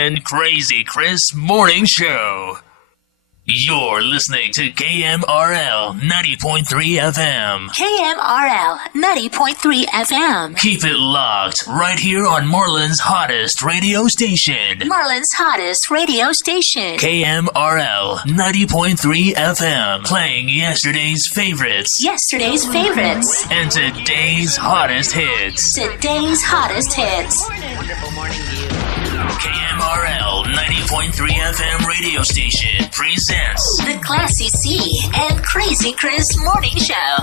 and Crazy Chris Morning Show. You're listening to KMRL 90.3 FM. KMRL 90.3 FM. Keep it locked right here on Marlin's hottest radio station. Marlin's hottest radio station. KMRL 90.3 FM. Playing yesterday's favorites. Yesterday's favorites. And today's hottest hits. Today's hottest hits. Wonderful morning to you. KMRL 90.3 FM radio station presents The Classy C and Crazy Chris Morning Show.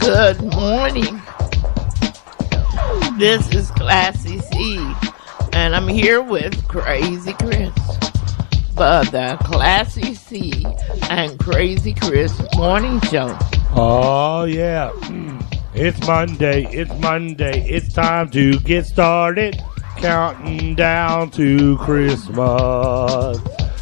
Good morning. This is Classy C, and I'm here with Crazy Chris. But the Classy C and Crazy Chris Morning Show. Oh, yeah. It's Monday. It's time to get started. Counting down to Christmas.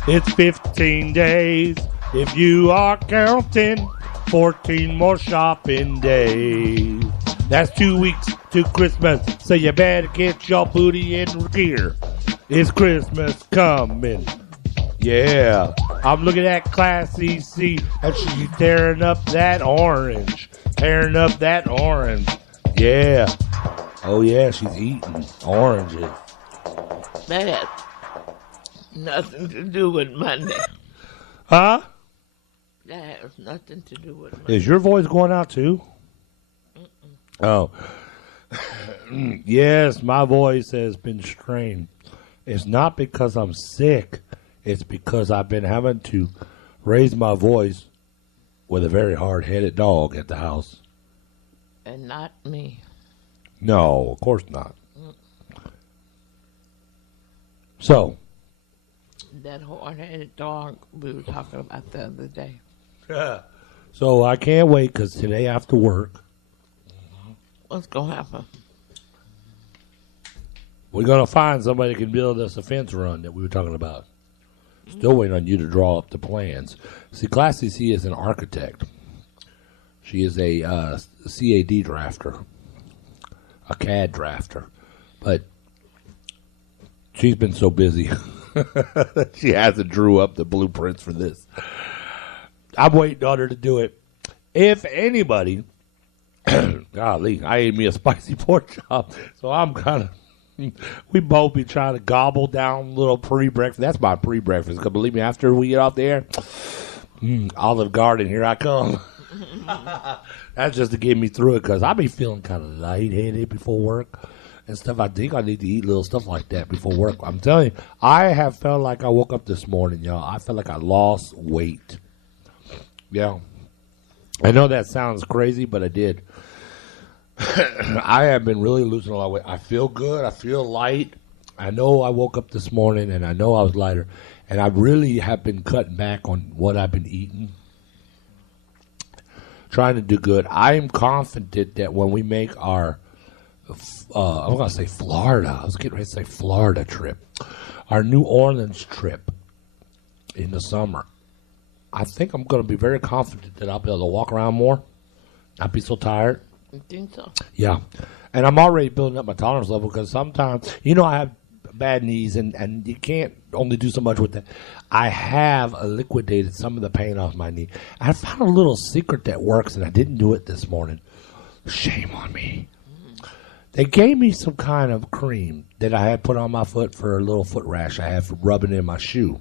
It's 15 days. If you are counting, 14 more shopping days. That's 2 weeks to Christmas, so you better get your booty in gear. It's Christmas coming. Yeah. I'm looking at Classy C, and she's tearing up that orange. Yeah. Oh, yeah, she's eating oranges. That has nothing to do with Monday. Huh? That has nothing to do with Monday. Is your voice going out, too? Oh. Yes, my voice has been strained. It's not because I'm sick. It's because I've been having to raise my voice with a very hard-headed dog at the house. And not me. No, of course not. So. That hard-headed dog we were talking about the other day. So I can't wait because today after work. What's going to happen? We're going to find somebody that can build us a fence run that we were talking about. Still waiting on you to draw up the plans. See, Classy C is an architect. She is a CAD drafter. A CAD drafter. But she's been so busy. She hasn't drew up the blueprints for this. I'm waiting on her to do it. If anybody, golly, I ate me a spicy pork chop, so I'm kind of, we both be trying to gobble down little pre-breakfast. That's my pre-breakfast, because believe me, after we get off the air, Olive Garden, here I come. That's just to get me through it, because I be feeling kind of lightheaded before work and stuff. I think I need to eat little stuff like that before work. I'm telling you, I have felt like I woke up this morning, y'all. I felt like I lost weight. Yeah. I know that sounds crazy, but I did. I have been really losing a lot of weight. I feel good. I feel light. I know I woke up this morning, and I know I was lighter. And I really have been cutting back on what I've been eating. Trying to do good. I am confident that when we make our, I'm going to say Florida. I was getting ready to say Florida trip. Our New Orleans trip in the summer. I think I'm going to be very confident that I'll be able to walk around more. Not be so tired. You think so? Yeah. And I'm already building up my tolerance level because sometimes, I have bad knees and you can't only do so much with that. I have liquidated some of the pain off my knee. I found a little secret that works, and I didn't do it this morning. Shame on me. They gave me some kind of cream that I had put on my foot for a little foot rash I have from rubbing in my shoe.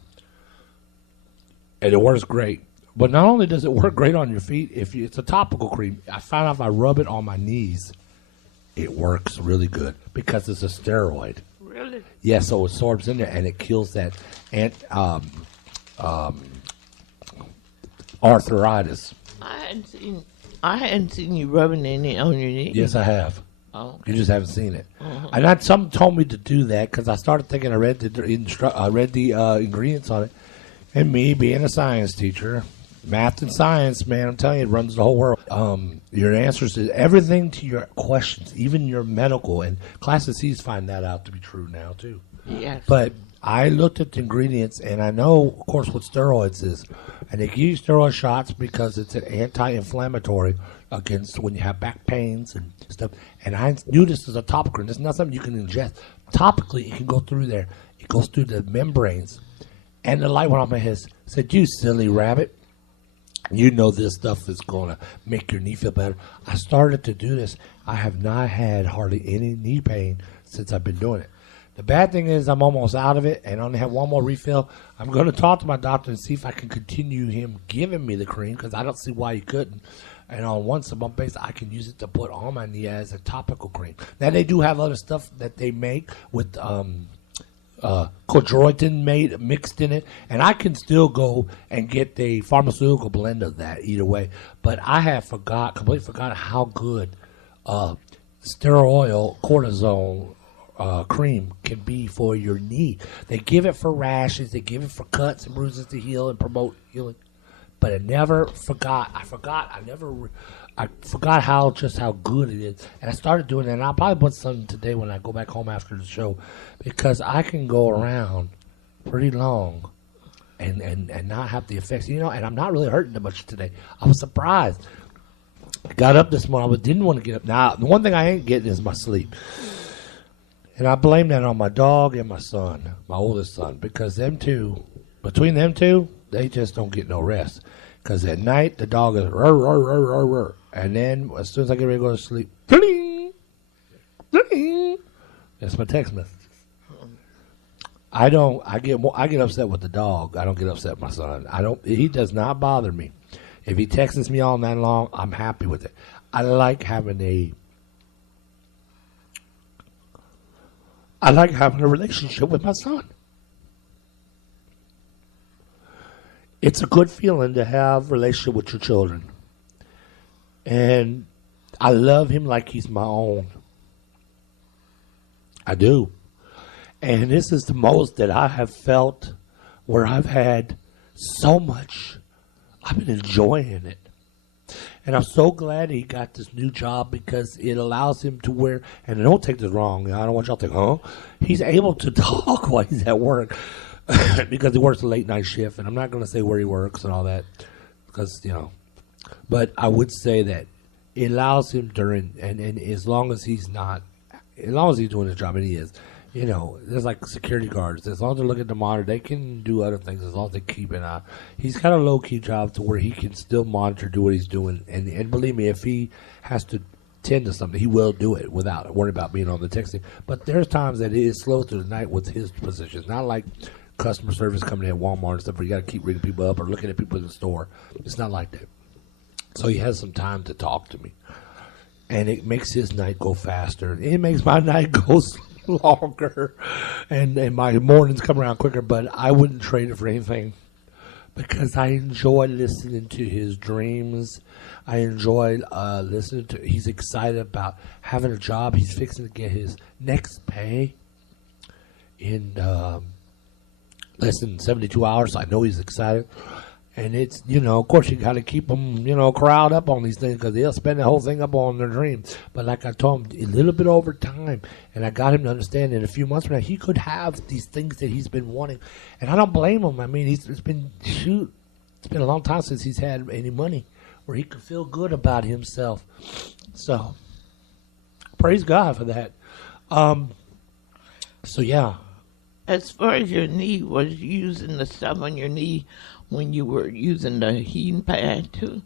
And it works great. But not only does it work great on your feet, it's a topical cream. I found out if I rub it on my knees, it works really good because it's a steroid. Really? Yeah, so it absorbs in there and it kills that arthritis. I hadn't seen you rubbing any on your knee. Yes, I have. Oh, okay. You just haven't seen it. And some told me to do that because I started thinking I read the ingredients on it. And me being a science teacher, math and science, man, I'm telling you, it runs the whole world. Your answers to everything to your questions, even your medical, and Classy C's find that out to be true now, too. Yes. But I looked at the ingredients, and I know, of course, what steroids is. And they give you steroid shots because it's an anti-inflammatory against when you have back pains and stuff. And I knew this is a topical, and it's not something you can ingest. Topically, it can go through there. goes through the membranes. And the light went off my head. Said, "You silly rabbit. You know this stuff is going to make your knee feel better." I started to do this. I have not had hardly any knee pain since I've been doing it. The bad thing is I'm almost out of it and only have one more refill. I'm going to talk to my doctor and see if I can continue him giving me the cream because I don't see why he couldn't. And on once a month basis, I can use it to put on my knee as a topical cream. Now, they do have other stuff that they make with chondroitin mixed in it, and I can still go and get the pharmaceutical blend of that either way. But I have completely forgot how good steroid cortisone cream can be for your knee. They give it for rashes, they give it for cuts and bruises to heal and promote healing. But I forgot how good it is. And I started doing it, and I'll probably put some today when I go back home after the show, because I can go around pretty long and not have the effects, and I'm not really hurting that much today. I was surprised. I got up this morning, but didn't want to get up. Now, the one thing I ain't getting is my sleep. And I blame that on my dog and my son, my oldest son, because between them two, they just don't get no rest. Because at night, the dog is rrr, rrr, rrr, rrr, rrr. And then as soon as I get ready to go to sleep, ding, ding. That's my text message. I get upset with the dog. I don't get upset with my son. He does not bother me. If he texts me all night long, I'm happy with it. I like having a relationship with my son. It's a good feeling to have a relationship with your children. And I love him like he's my own. I do. And this is the most that I have felt where I've had so much. I've been enjoying it. And I'm so glad he got this new job because it allows him to wear, and don't take this wrong, I don't want y'all to think, he's able to talk while he's at work because he works a late night shift, and I'm not going to say where he works and all that because, but I would say that it allows him during, and as long as he's doing his job, and he is, there's like security guards. As long as they're looking at the monitor, they can do other things as long as they keep an eye. He's got a low-key job to where he can still monitor, do what he's doing. And believe me, if he has to tend to something, he will do it without worrying about being on the texting. But there's times that it is slow through the night with his positions. Not like customer service coming in at Walmart and stuff where you got to keep ringing people up or looking at people in the store. It's not like that. So he has some time to talk to me. And it makes his night go faster. It makes my night go longer, and my mornings come around quicker, but I wouldn't trade it for anything because I enjoy listening to his dreams. I enjoy listening to, he's excited about having a job. He's fixing to get his next pay in less than 72 hours. I know he's excited. And it's, of course, you got to keep them, corralled up on these things because they'll spend the whole thing up on their dreams. But like I told him, a little bit over time, and I got him to understand in a few months from now, he could have these things that he's been wanting. And I don't blame him. I mean, it's been a long time since he's had any money where he could feel good about himself. So, praise God for that. So, yeah. As far as your knee, was you using the stuff on your knee when you were using the heating pad too?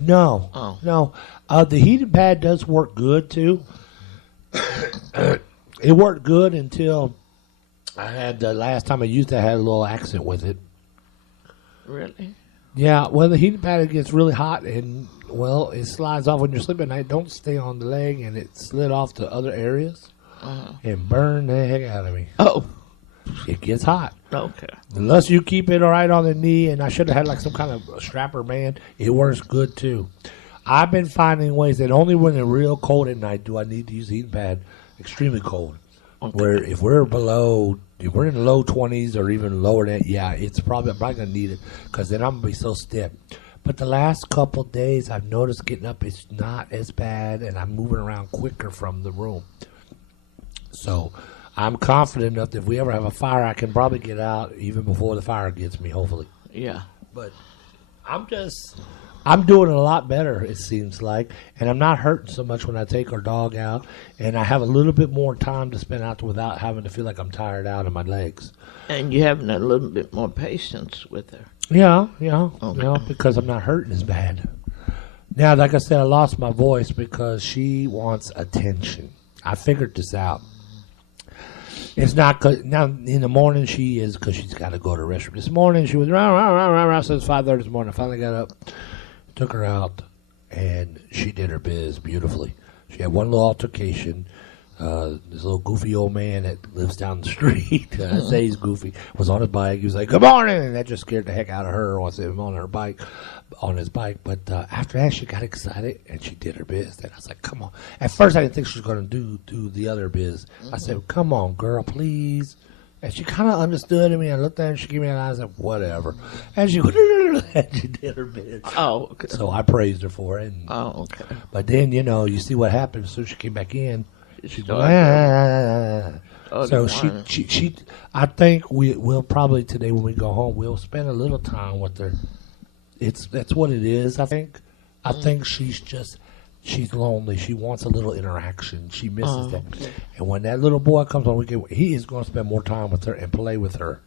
No. Oh. No. The heating pad does work good too. It worked good until I had the last time I used it, I had a little accident with it. Really? Yeah. Well, the heating pad gets really hot and, it slides off when you're sleeping at night. Don't stay on the leg, and it slid off to other areas and burned the heck out of me. Oh. It gets hot. Okay. Unless you keep it all right on the knee, and I should have had like some kind of strapper band, it works good too. I've been finding ways that only when it's real cold at night do I need to use the heating pad, extremely cold. Okay. Where if we're in the low 20s or even lower than that, I'm probably going to need it because then I'm going to be so stiff. But the last couple of days, I've noticed getting up is not as bad, and I'm moving around quicker from the room. So I'm confident enough that if we ever have a fire, I can probably get out even before the fire gets me, hopefully. Yeah. But I'm doing a lot better, it seems like, and I'm not hurting so much when I take our dog out, and I have a little bit more time to spend out there without having to feel like I'm tired out in my legs. And you're having a little bit more patience with her. Yeah, Okay. because I'm not hurting as bad. Now, like I said, I lost my voice because she wants attention. I figured this out. It's not now in the morning she is because she's got to go to the restroom. This morning she was rah, since 5:30 this morning. I finally got up, took her out, and she did her biz beautifully. She had one little altercation. This little goofy old man that lives down the street, I say he's goofy, was on his bike. He was like, "Good morning," and that just scared the heck out of her once he was on his bike. But after that, she got excited and she did her biz. And I was like, "Come on!" At first, I didn't think she was going to do the other biz. I said, "Come on, girl, please." And she kind of understood me. I looked at her and she gave me an eye. I said, "Whatever." And she and she did her biz. Oh, okay. So I praised her for it. And, Okay. but then you see what happened as soon as she came back in. She's started- so she I think we'll probably today when we go home we'll spend a little time with her. That's what it is. I think she's lonely. She wants a little interaction. She misses that. Okay. And when that little boy comes on weekend, he is going to spend more time with her and play with her.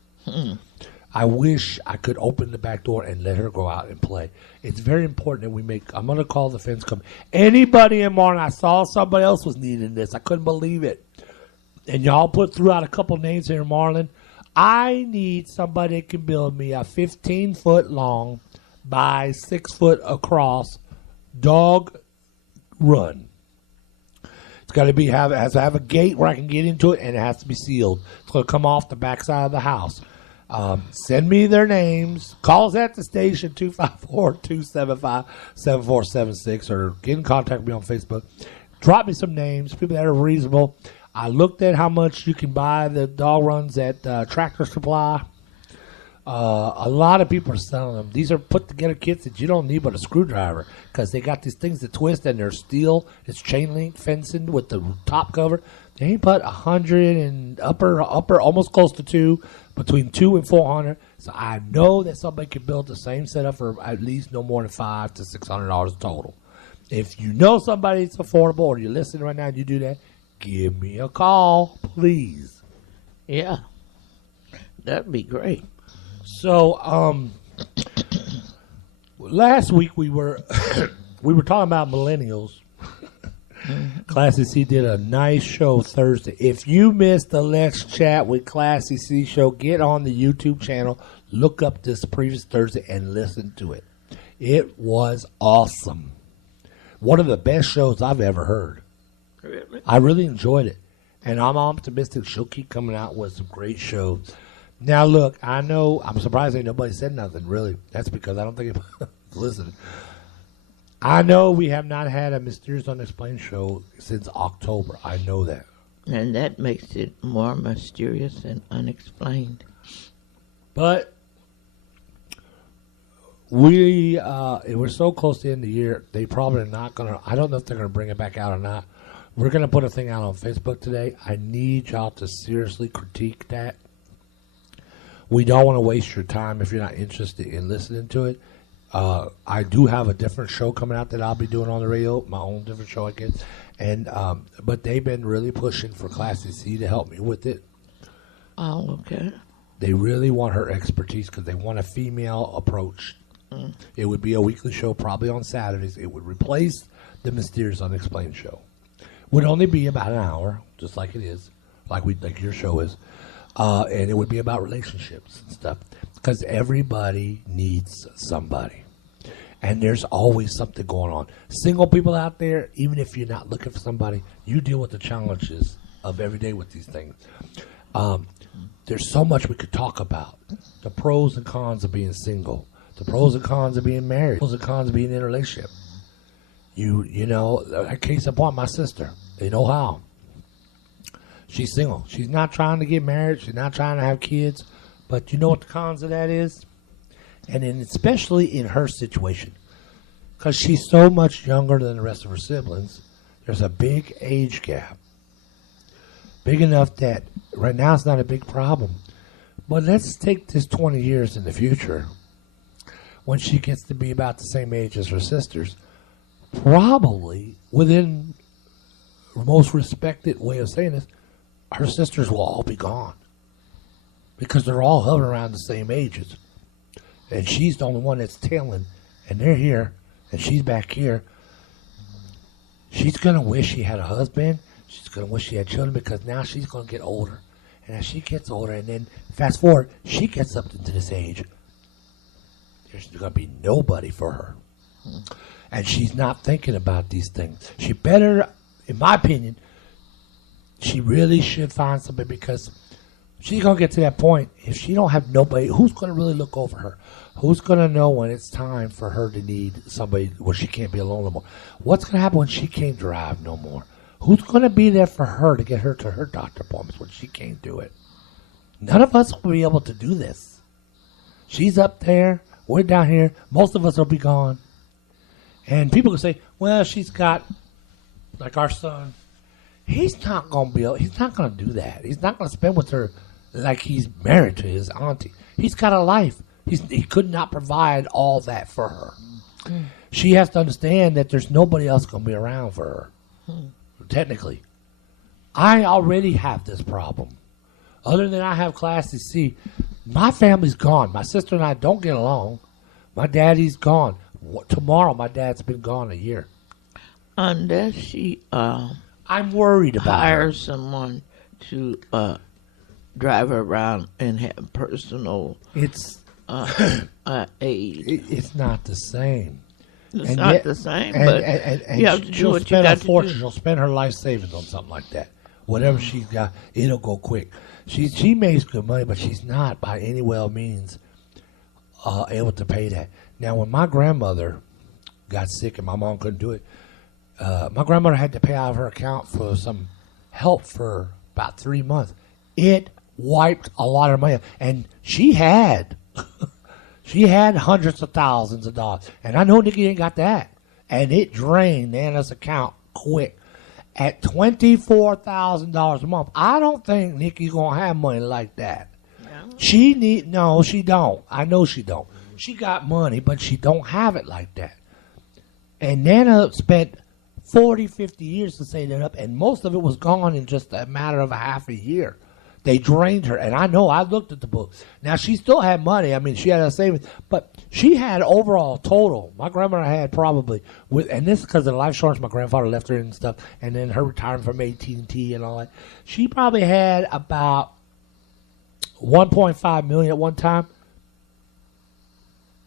I wish I could open the back door and let her go out and play. It's very important that I'm going to call the fence company. Anybody in Marlin, I saw somebody else was needing this. I couldn't believe it. And y'all threw out a couple names here in Marlin. I need somebody that can build me a 15-foot long by 6 foot across dog run. It's got to has to have a gate where I can get into it, and it has to be sealed. It's going to come off the backside of the house. Send me their names. Call us at the station, 254-275-7476, or get in contact with me on Facebook. Drop me some names, people that are reasonable. I looked at how much you can buy the dog runs at Tractor Supply. A lot of people are selling them. These are put-together kits that you don't need but a screwdriver because they got these things that twist and they're steel. It's chain link fencing with the top cover. They ain't but 100 and upper, almost close to 2, between 2 and 400. So I know that somebody can build the same setup for at least no more than $500 to $600 total. If you know somebody that's affordable or you're listening right now and you do that, give me a call, please. Yeah. That'd be great. So, last week we were we were talking about millennials. Classy C did a nice show Thursday. If you missed the Let's Chat with Classy C show, get on the YouTube channel, look up this previous Thursday, and listen to it. It was awesome. One of the best shows I've ever heard. Really? I really enjoyed it. And I'm optimistic she'll keep coming out with some great shows. Now, look, I know, I'm surprised ain't nobody said nothing, really. That's because I don't think anybody's listening. I know we have not had a Mysterious Unexplained show since October. I know that. And that makes it more mysterious and unexplained. But we're so close to the end of the year, they probably are not going to, I don't know if they're going to bring it back out or not. We're going to put a thing out on Facebook today. I need y'all to seriously critique that. We don't want to waste your time if you're not interested in listening to it. I do have a different show coming out that I'll be doing on the radio, my own different show I guess. And but they've been really pushing for Classy C to help me with it. Oh, okay. They really want her expertise because they want a female approach. It would be a weekly show, probably on Saturdays. It would replace the Mysterious Unexplained show. Would only be about an hour, just like it is, like your show is. And it would be about relationships and stuff. Because everybody needs somebody. And there's always something going on. Single people out there, even if you're not looking for somebody, you deal with the challenges of every day with these things. There's so much we could talk about. The pros and cons of being single. The pros and cons of being married. The pros and cons of being in a relationship. You know, a case in point, my sister in Ohio. She's single. She's not trying to get married. She's not trying to have kids. But you know what the cons of that is? And especially in her situation. Because she's so much younger than the rest of her siblings. There's a big age gap. Big enough that right now it's not a big problem. But let's take this 20 years in the future. when she gets to be about the same age as her sisters, probably within the most respected way of saying this, her sisters will all be gone. Because they're all hovering around the same ages. And she's the only one that's tailing, and they're here, and she's back here. She's going to wish she had a husband. She's going to wish she had children because now she's going to get older. And as she gets older, and then fast forward, she gets up into this age, there's going to be nobody for her. And she's not thinking about these things. She better, in my opinion, she really should find somebody because she's going to get to that point. If she don't have nobody, who's going to really look over her? Who's going to know when it's time for her to need somebody where she can't be alone no more? What's going to happen when she can't drive no more? Who's going to be there for her to get her to her doctor appointments when she can't do it? None of us will be able to do this. She's up there. We're down here. Most of us will be gone. And people can say, well, she's got, like our son, he's not going to do that. He's not going to spend with her like he's married to his auntie. He's got a life. He could not provide all that for her. She has to understand that there's nobody else going to be around for her. Technically. I already have this problem. Other than I have Class C, my family's gone. My sister and I don't get along. My daddy's gone. Tomorrow, my dad's been gone a year. Unless she I'm worried about hire someone to drive her around and have personal aid. It's not the same. It's not the same, but you have to do what you got to do. She'll spend her life savings on something like that. Whatever she's got, it'll go quick. She makes good money, but she's not by any well means able to pay that. Now, when my grandmother got sick and my mom couldn't do it, my grandmother had to pay out of her account for some help for about 3 months. It wiped a lot of money, and she had hundreds of thousands of dollars, and I know Nikki ain't got that, and it drained Nana's account quick. At $24,000 a month, I don't think Nikki's gonna have money like that. No. She don't. I know she don't. She got money, but she don't have it like that. And Nana spent 40, 50 years to save that up, and most of it was gone in just a matter of a half a year. They drained her, and I know, I looked at the books. Now, she still had money. I mean, she had a savings, but she had overall total. My grandmother had probably, and this is because of the life insurance my grandfather left her and stuff, and then her retirement from AT&T and all that. She probably had about $1.5 million at one time.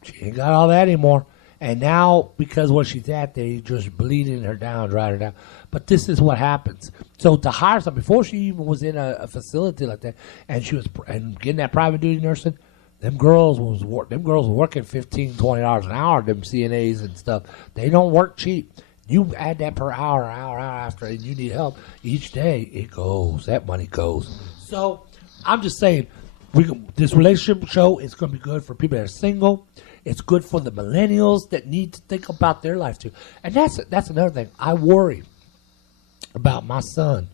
She ain't got all that anymore. And now, because where she's at, they just bleeding her down, drying her down. But this is what happens. So to hire someone, before she even was in a facility like that, and she was getting that private duty nursing, them girls were working $15, $20 an hour, them CNAs and stuff. They don't work cheap. You add that per hour after, and you need help each day, it goes. That money goes. So I'm just saying, this relationship show is going to be good for people that are single. It's good for the millennials that need to think about their life too. And that's another thing. I worry about my son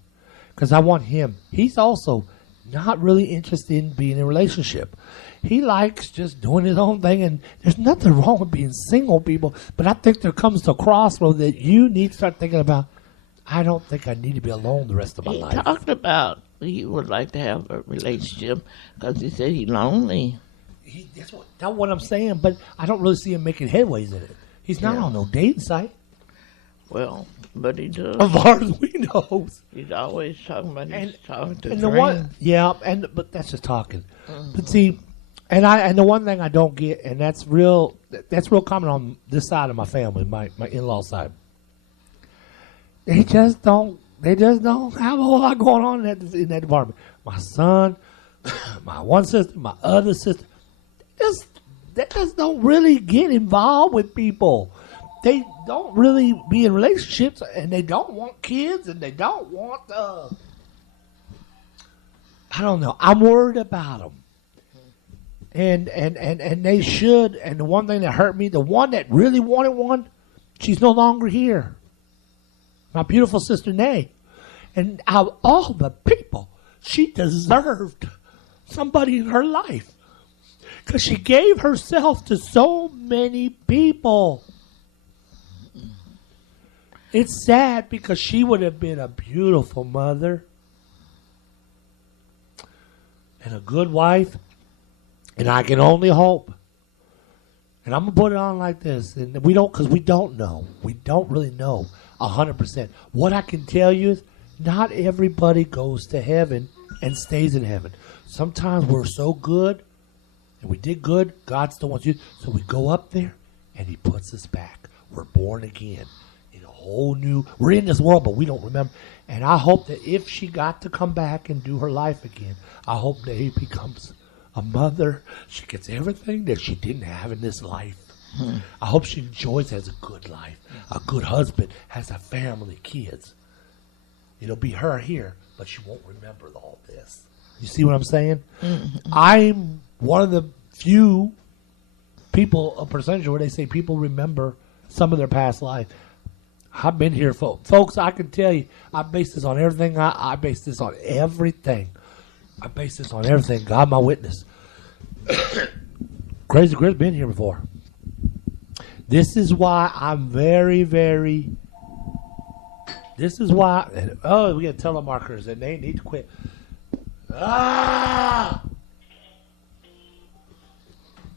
because I want him. He's also not really interested in being in a relationship. He likes just doing his own thing, and there's nothing wrong with being single, people. But I think there comes to a crossroad that you need to start thinking about, I don't think I need to be alone the rest of my life. He talked about he would like to have a relationship because he said he's lonely. That's what I'm saying, but I don't really see him making headways in it. He's not on no dating site. Well, but he does. As far as we know. He's always talking about talking to and friends. But that's just talking. Mm-hmm. But see, and the one thing I don't get, and that's real common on this side of my family, my in-law side. They just don't have a whole lot going on in that department. My son, my one sister, my other sister, they just don't really get involved with people. They don't really be in relationships, and they don't want kids, and they don't want I don't know. I'm worried about them. And they should. And the one thing that hurt me, the one that really wanted one, she's no longer here. My beautiful sister, Nay. And out of all the people, she deserved somebody in her life. Because she gave herself to so many people. It's sad because she would have been a beautiful mother and a good wife. And I can only hope. And I'm going to put it on like this. And we don't, because we don't know. We don't really know 100%. What I can tell you is not everybody goes to heaven and stays in heaven. Sometimes we're so good and we did good. God still wants you. So we go up there and he puts us back. We're born again. Whole new, we're in this world, but we don't remember. And I hope that if she got to come back and do her life again, I hope that he becomes a mother. She gets everything that she didn't have in this life. I hope she enjoys, has a good life, a good husband, has a family, kids. It'll be her here, but she won't remember all this. You see what I'm saying? I'm one of the few people, a percentage where they say people remember some of their past life. I've been here, folks. I can tell you, I base this on everything. I base this on everything. I base this on everything. God, my witness. Crazy Chris been here before. This is why I'm very, very. This is why. Oh, we got telemarketers and they need to quit. Ah,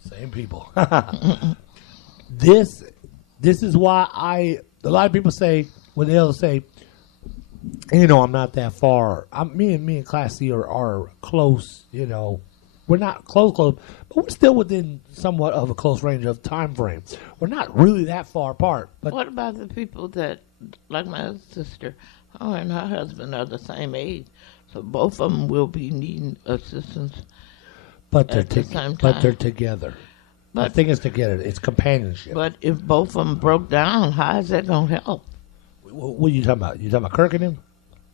same people. This is why a lot of people say, when they'll say, I'm not that far. Me and Class C are close, We're not close, but we're still within somewhat of a close range of time frame. We're not really that far apart. But what about the people that, like my sister, and her husband are the same age, so both of them will be needing assistance but they're at the same time. But they're together. I think it's together. It's companionship. But if both of them broke down, how is that going to help? What are you talking about? You talking about Kirk and him?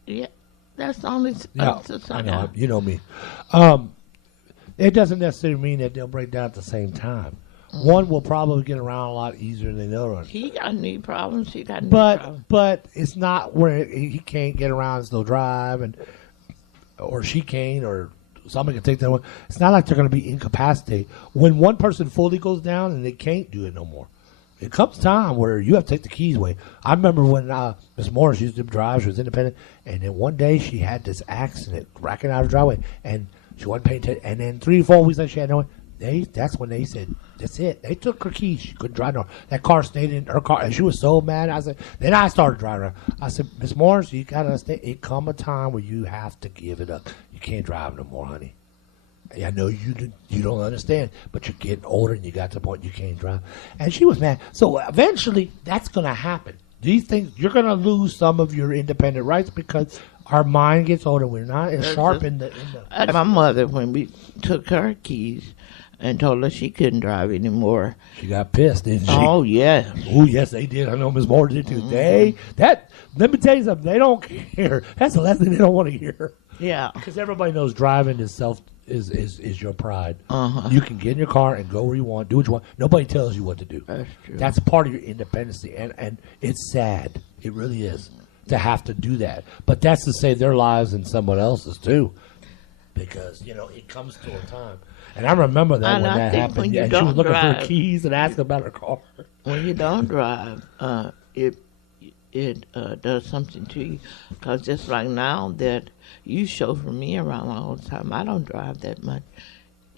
Yeah, that's the only. Yeah, I know. You know me. It doesn't necessarily mean that they'll break down at the same time. One will probably get around a lot easier than the other one. He got knee problems. She got knee problems. But it's not where he can't get around and still drive, or she can't, or somebody can take that one. It's not like they're going to be incapacitated. When one person fully goes down and they can't do it no more, it comes time where you have to take the keys away. I remember when Miss Morris used to drive. She was independent. And then one day she had this accident racking out her driveway. And she wasn't paying attention. And then 3 or 4 weeks later, she had no one. That's when they said, that's it. They took her keys. She couldn't drive no more. That car stayed in her car. And she was so mad. Then I started driving around. I said, Miss Morris, you got to understand. It come a time where you have to give it up. You can't drive no more, honey. I know you don't understand, but you're getting older and you got to the point you can't drive. And she was mad. So eventually, that's going to happen. These things, you're going to lose some of your independent rights because our mind gets older. We're not as sharp in the. My mother, when we took her keys and told her she couldn't drive anymore, she got pissed, didn't she? Oh yeah. Oh yes, they did. I know Ms. Moore did too. Let me tell you something. They don't care. That's the last thing they don't want to hear. Yeah. Because everybody knows driving is is your pride. Uh-huh. You can get in your car and go where you want, do what you want. Nobody tells you what to do. That's true. That's part of your independence, and it's sad. It really is to have to do that. But that's to save their lives and someone else's too, because it comes to a time. And I remember that and when that happened. And she was looking for her keys and asking about her car. When you don't drive, it does something to you. Because just like now that you chauffeur me around all the time, I don't drive that much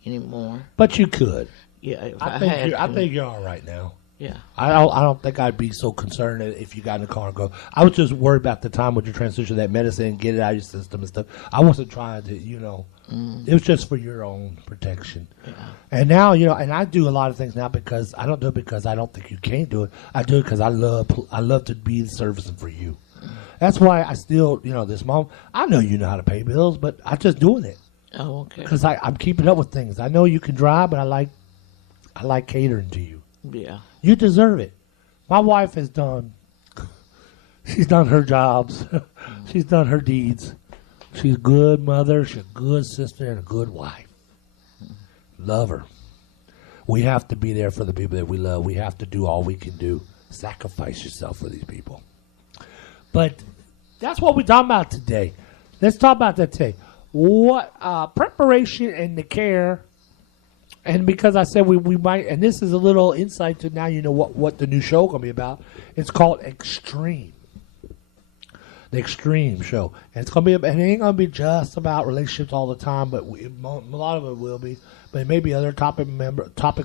anymore. But you could. Yeah, if I think you're all right now. Yeah. I don't think I'd be so concerned if you got in the car and go. I was just worried about the time when you transition that medicine and get it out of your system and stuff. I wasn't trying to, it was just for your own protection. Yeah. And now, and I do a lot of things now because I don't do it because I don't think you can't do it. I do it because I love to be servicing for you. That's why I still, this mom, I know you know how to pay bills, but I'm just doing it. Oh, okay. Because I'm keeping up with things. I know you can drive, but I like catering to you. Yeah. You deserve it. My wife she's done her jobs. She's done her deeds. She's a good mother. She's a good sister and a good wife. Love her. We have to be there for the people that we love. We have to do all we can do. Sacrifice yourself for these people. But that's what we're talking about today. Let's talk about that today. What preparation and the care And because I said we might, and this is a little insight to now you know what the new show going to be about. It's called Extreme. The Extreme Show. And it's going to be, and it ain't going to be just about relationships all the time, but a lot of it will be. But it may be other topic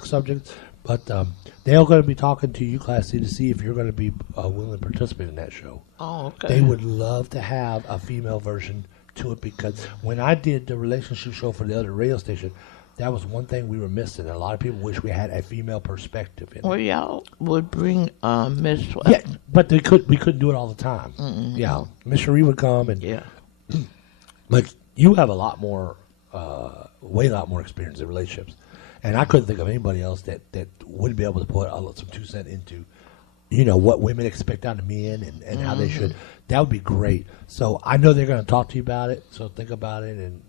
subjects. But they're going to be talking to you, Class C, to see if you're going to be willing to participate in that show. Oh, okay. They would love to have a female version to it because when I did the relationship show for the other radio station, that was one thing we were missing. A lot of people wish we had a female perspective in it. Well, y'all would bring Miss. Yeah, but we couldn't do it all the time. Mm-hmm. Yeah, Miss Cherie would come and yeah. But you have a lot more, way a lot more experience in relationships, and I couldn't think of anybody else that would be able to put some 2 cents into, what women expect out of men and how they should. That would be great. So I know they're going to talk to you about it. So think about it, and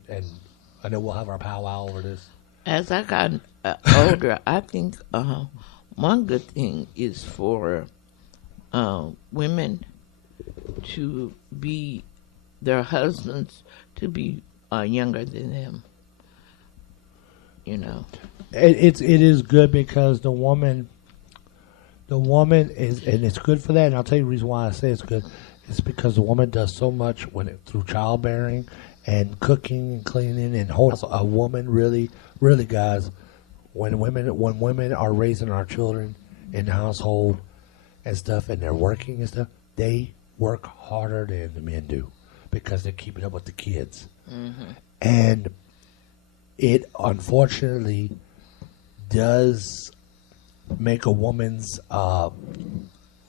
I know we'll have our powwow over this. As I got older, I think one good thing is for women to be their husbands to be younger than them. It is good because the woman is, and it's good for that. And I'll tell you the reason why I say it's good. It's because the woman does so much through childbearing and cooking and cleaning and holding. A woman really, guys, when women are raising our children in the household and stuff, and they're working and stuff, they work harder than the men do because they're keeping up with the kids. Mm-hmm. And it unfortunately does make a woman's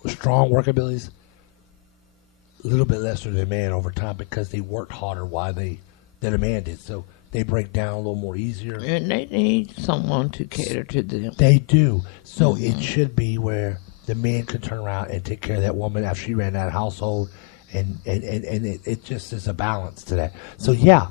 strong work abilities a little bit lesser than a man over time because they worked harder than a man did. So they break down a little more easier. And they need someone to cater to them. They do. So it should be where the man could turn around and take care of that woman after she ran that household. And it just is a balance to that. So, yeah,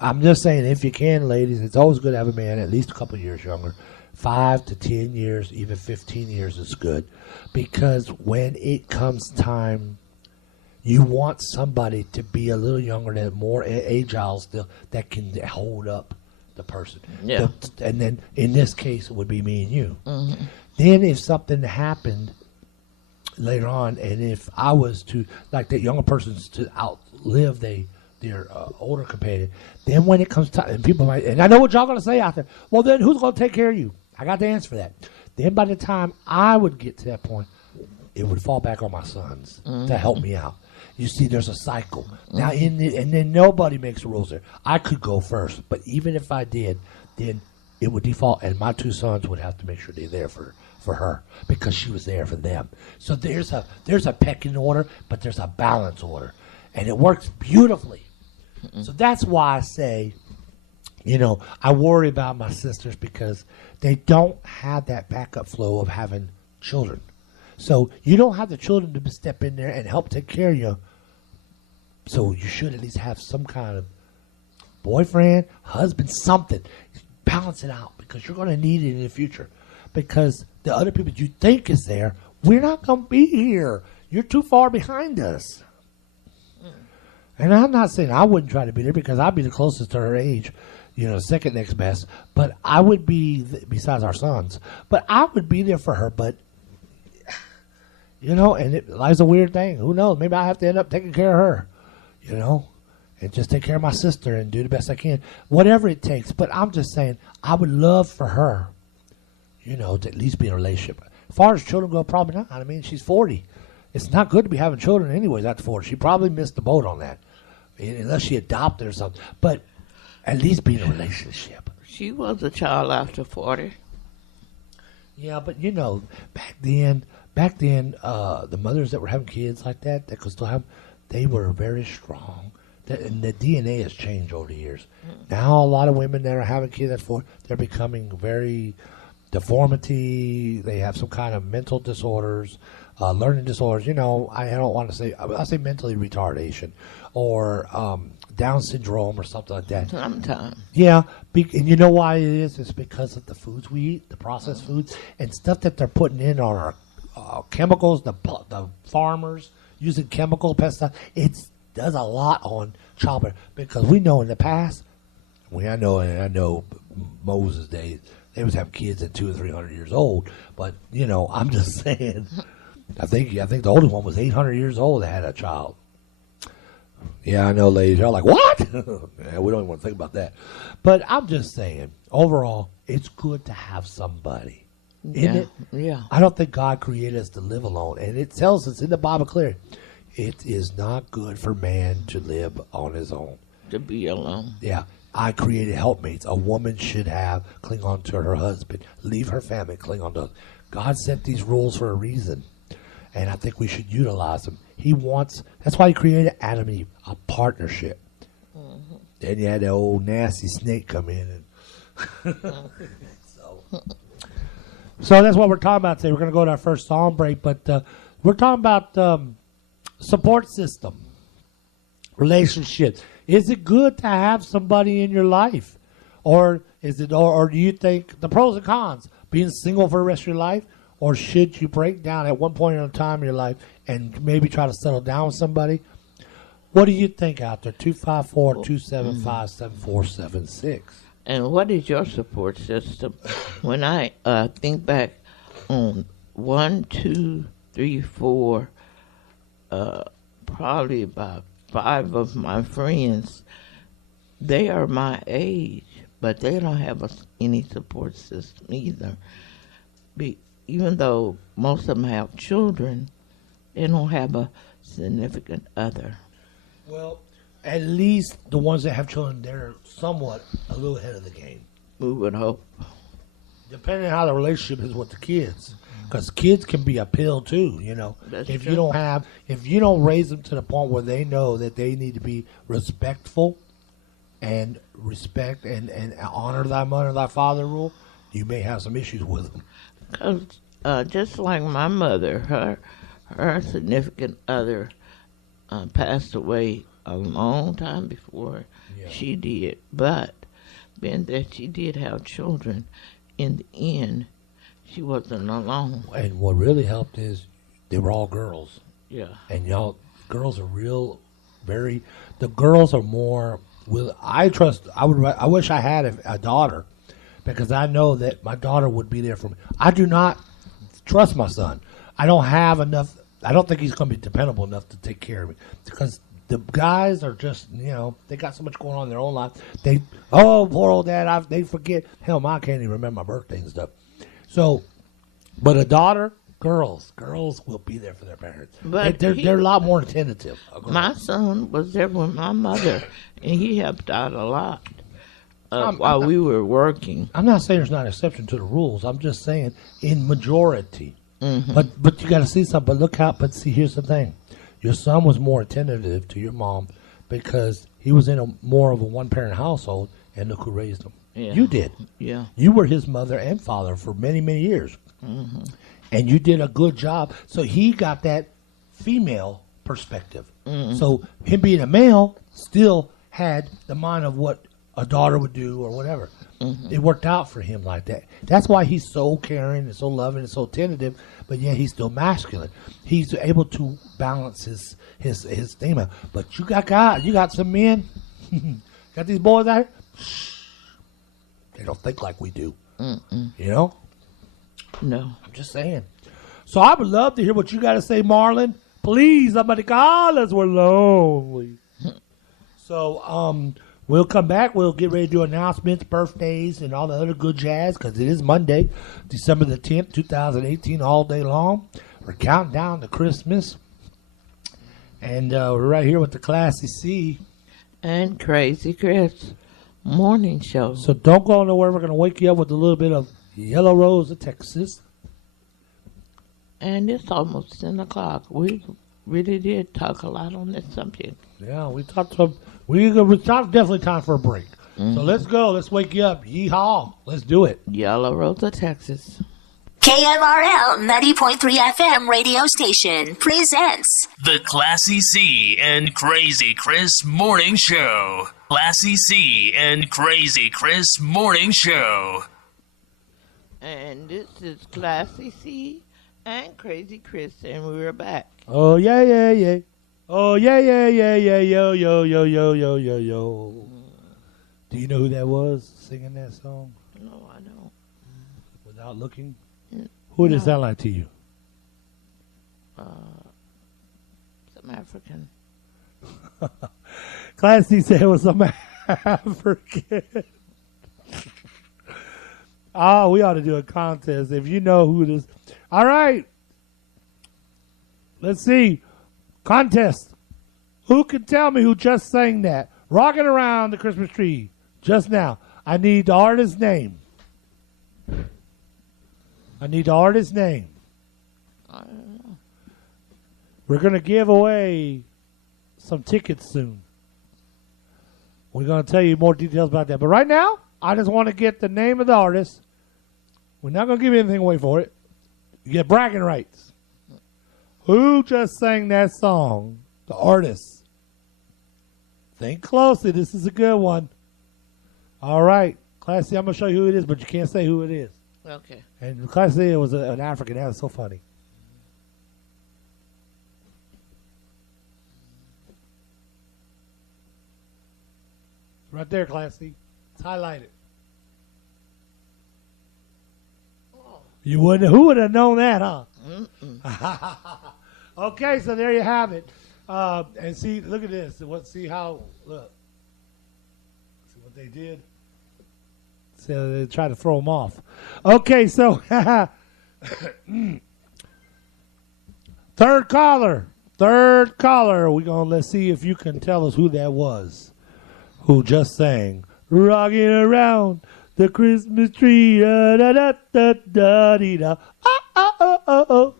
I'm just saying if you can, ladies, it's always good to have a man at least a couple of years younger. 5 to 10 years, even 15 years is good. Because when it comes time, you want somebody to be a little younger than more agile still that can hold up the person. Yeah. And then in this case, it would be me and you. Mm-hmm. Then if something happened later on, and if I was to, like that younger person's to outlive their older companion, then when it comes time, and people might, and I know what y'all going to say out there, well, then who's going to take care of you? I got the answer for that. Then by the time I would get to that point, it would fall back on my sons to help me out. You see, there's a cycle. Now, and then nobody makes the rules there. I could go first, but even if I did, then it would default, and my 2 sons would have to make sure they're there for her because she was there for them. So there's a pecking order, but there's a balance order, and it works beautifully. So that's why I say, I worry about my sisters because they don't have that backup flow of having children. So you don't have the children to step in there and help take care of you. So you should at least have some kind of boyfriend, husband, something. Balance it out because you're going to need it in the future. Because the other people you think is there, we're not going to be here. You're too far behind us. And I'm not saying I wouldn't try to be there because I'd be the closest to her age, second next best. But I would be, besides our sons, but I would be there for her. But and life's a weird thing. Who knows? Maybe I have to end up taking care of her, and just take care of my sister and do the best I can, whatever it takes. But I'm just saying, I would love for her, to at least be in a relationship. As far as children go, probably not. I mean, she's 40. It's not good to be having children anyways after 40. She probably missed the boat on that, unless she adopted or something. But at least be in a relationship. She was a child after 40. Yeah, but back then, the mothers that were having kids like that could still have, they were very strong. And the DNA has changed over the years. Now, a lot of women that are having kids at 40, they're becoming very deformity. They have some kind of mental disorders, learning disorders. I don't want to say, I say mentally retardation or Down syndrome or something like that. Sometimes. Yeah, and you know why it is? It's because of the foods we eat, the processed foods, and stuff that they're putting in on our chemicals, the farmers using chemical pesticides. It does a lot on childbirth because we know in the past, I know Moses' days, They was having kids at 200 or 300 years old. But, you know, I'm just saying, I think the oldest one was 800 years old that had a child. Yeah, I know, ladies. Y'all like, what? Yeah, we don't even want to think about that. But I'm just saying, overall, it's good to have somebody. Isn't it? Yeah. I don't think God created us to live alone. And it tells us in the Bible clearly, it is not good for man to live on his own. To be alone. Yeah. I created helpmates. A woman should cling on to her husband, leave her family, cling on to us. God set these rules for a reason. And I think we should utilize them. That's why he created Adam and Eve, a partnership. Mm-hmm. Then you had that old nasty snake come in. So that's what we're talking about today. We're going to go to our first song break, but we're talking about support system, relationships. Is it good to have somebody in your life? Or do you think the pros and cons, being single for the rest of your life? Or should you break down at one point in a time in your life and maybe try to settle down with somebody? What do you think out there? 254-275-7476. And what is your support system? When I think back on 1, 2, 3, 4, probably about 5 of my friends, they are my age, but they don't have any support system either. Even though most of them have children, they don't have a significant other. Well, at least the ones that have children, they're somewhat a little ahead of the game. We would hope. Depending on how the relationship is with the kids. Because kids can be a pill too, you know. That's if true. you don't raise them to the point where they know that they need to be respectful and respect and honor thy mother, thy father rule, you may have some issues with them. Because just like my mother, her significant other passed away a long time before she did. But being that she did have children, in the end, she wasn't alone. And what really helped is they were all girls. Yeah. And girls are the girls are more, I wish I had a daughter, because I know that my daughter would be there for me. I do not trust my son. I don't have enough. I don't think he's going to be dependable enough to take care of me, because the guys are just, they got so much going on in their own life. Poor old dad, they forget. Hell, mine can't even remember my birthday and stuff. So, but a daughter, girls will be there for their parents. But they're a lot more attentive. My son was there with my mother, and he helped out a lot. While we were working. I'm not saying there's not an exception to the rules. I'm just saying in majority. Mm-hmm. But you got to see something. But see, here's the thing. Your son was more attentive to your mom because he was in more of a one-parent household, and look who raised him. Yeah. You did. Yeah. You were his mother and father for many, many years. Mm-hmm. And you did a good job. So he got that female perspective. Mm-hmm. So him being a male still had the mind of what a daughter would do or whatever. Mm-hmm. It worked out for him like that. That's why he's so caring and so loving and so tentative, but yet he's still masculine. He's able to balance his thing out. But you got some men, got these boys out here, they don't think like we do. Mm-mm. You know? No. I'm just saying. So I would love to hear what you got to say, Marlin. Please, somebody call us. We're lonely. So, we'll come back. We'll get ready to do announcements, birthdays, and all the other good jazz, because it is Monday, December the 10th, 2018, all day long. We're counting down to Christmas. And we're right here with the Classy C. And Crazy Chris morning show. So don't go nowhere. We're going to wake you up with a little bit of Yellow Rose of Texas. And it's almost 10 o'clock. We really did talk a lot on this subject. Yeah, we talked definitely time for a break. Mm-hmm. So let's go. Let's wake you up. Yeehaw. Let's do it. Yellow Rose of Texas. KMRL 90.3 FM radio station presents The Classy C and Crazy Chris Morning Show. Classy C and Crazy Chris Morning Show. And this is Classy C and Crazy Chris, and we're back. Oh, yeah, yeah, yeah. Oh, yeah, yeah, yeah, yeah, yo, yo, yo, yo, yo, yo, yo. Do you know who that was singing that song? No, I don't. Without looking? Who did it sound like to you? Some African. Classy said it was some African. Oh, we ought to do a contest if you know who this. All right. Let's see. Contest. Who can tell me who just sang that? Rocking around the Christmas tree just now. I need the artist's name. I need the artist's name. I don't know. We're going to give away some tickets soon. We're going to tell you more details about that. But right now, I just want to get the name of the artist. We're not going to give anything away for it. You get bragging rights. Who just sang that song? The artist. Think closely. This is a good one. All right. Classy, I'm going to show you who it is, but you can't say who it is. Okay. And Classy, it was an African. That was so funny. Right there, Classy. It's highlighted. You wouldn't. Who would have known that, huh? Okay, so there you have it. And see, look at this. See how? Look. See what they did. So they try to throw them off. Okay, so third caller. Let's see if you can tell us who that was. Who just sang "Rocking Around the Christmas Tree"? Da, da, da, da, da, dee, da. Oh, oh, oh, oh, oh.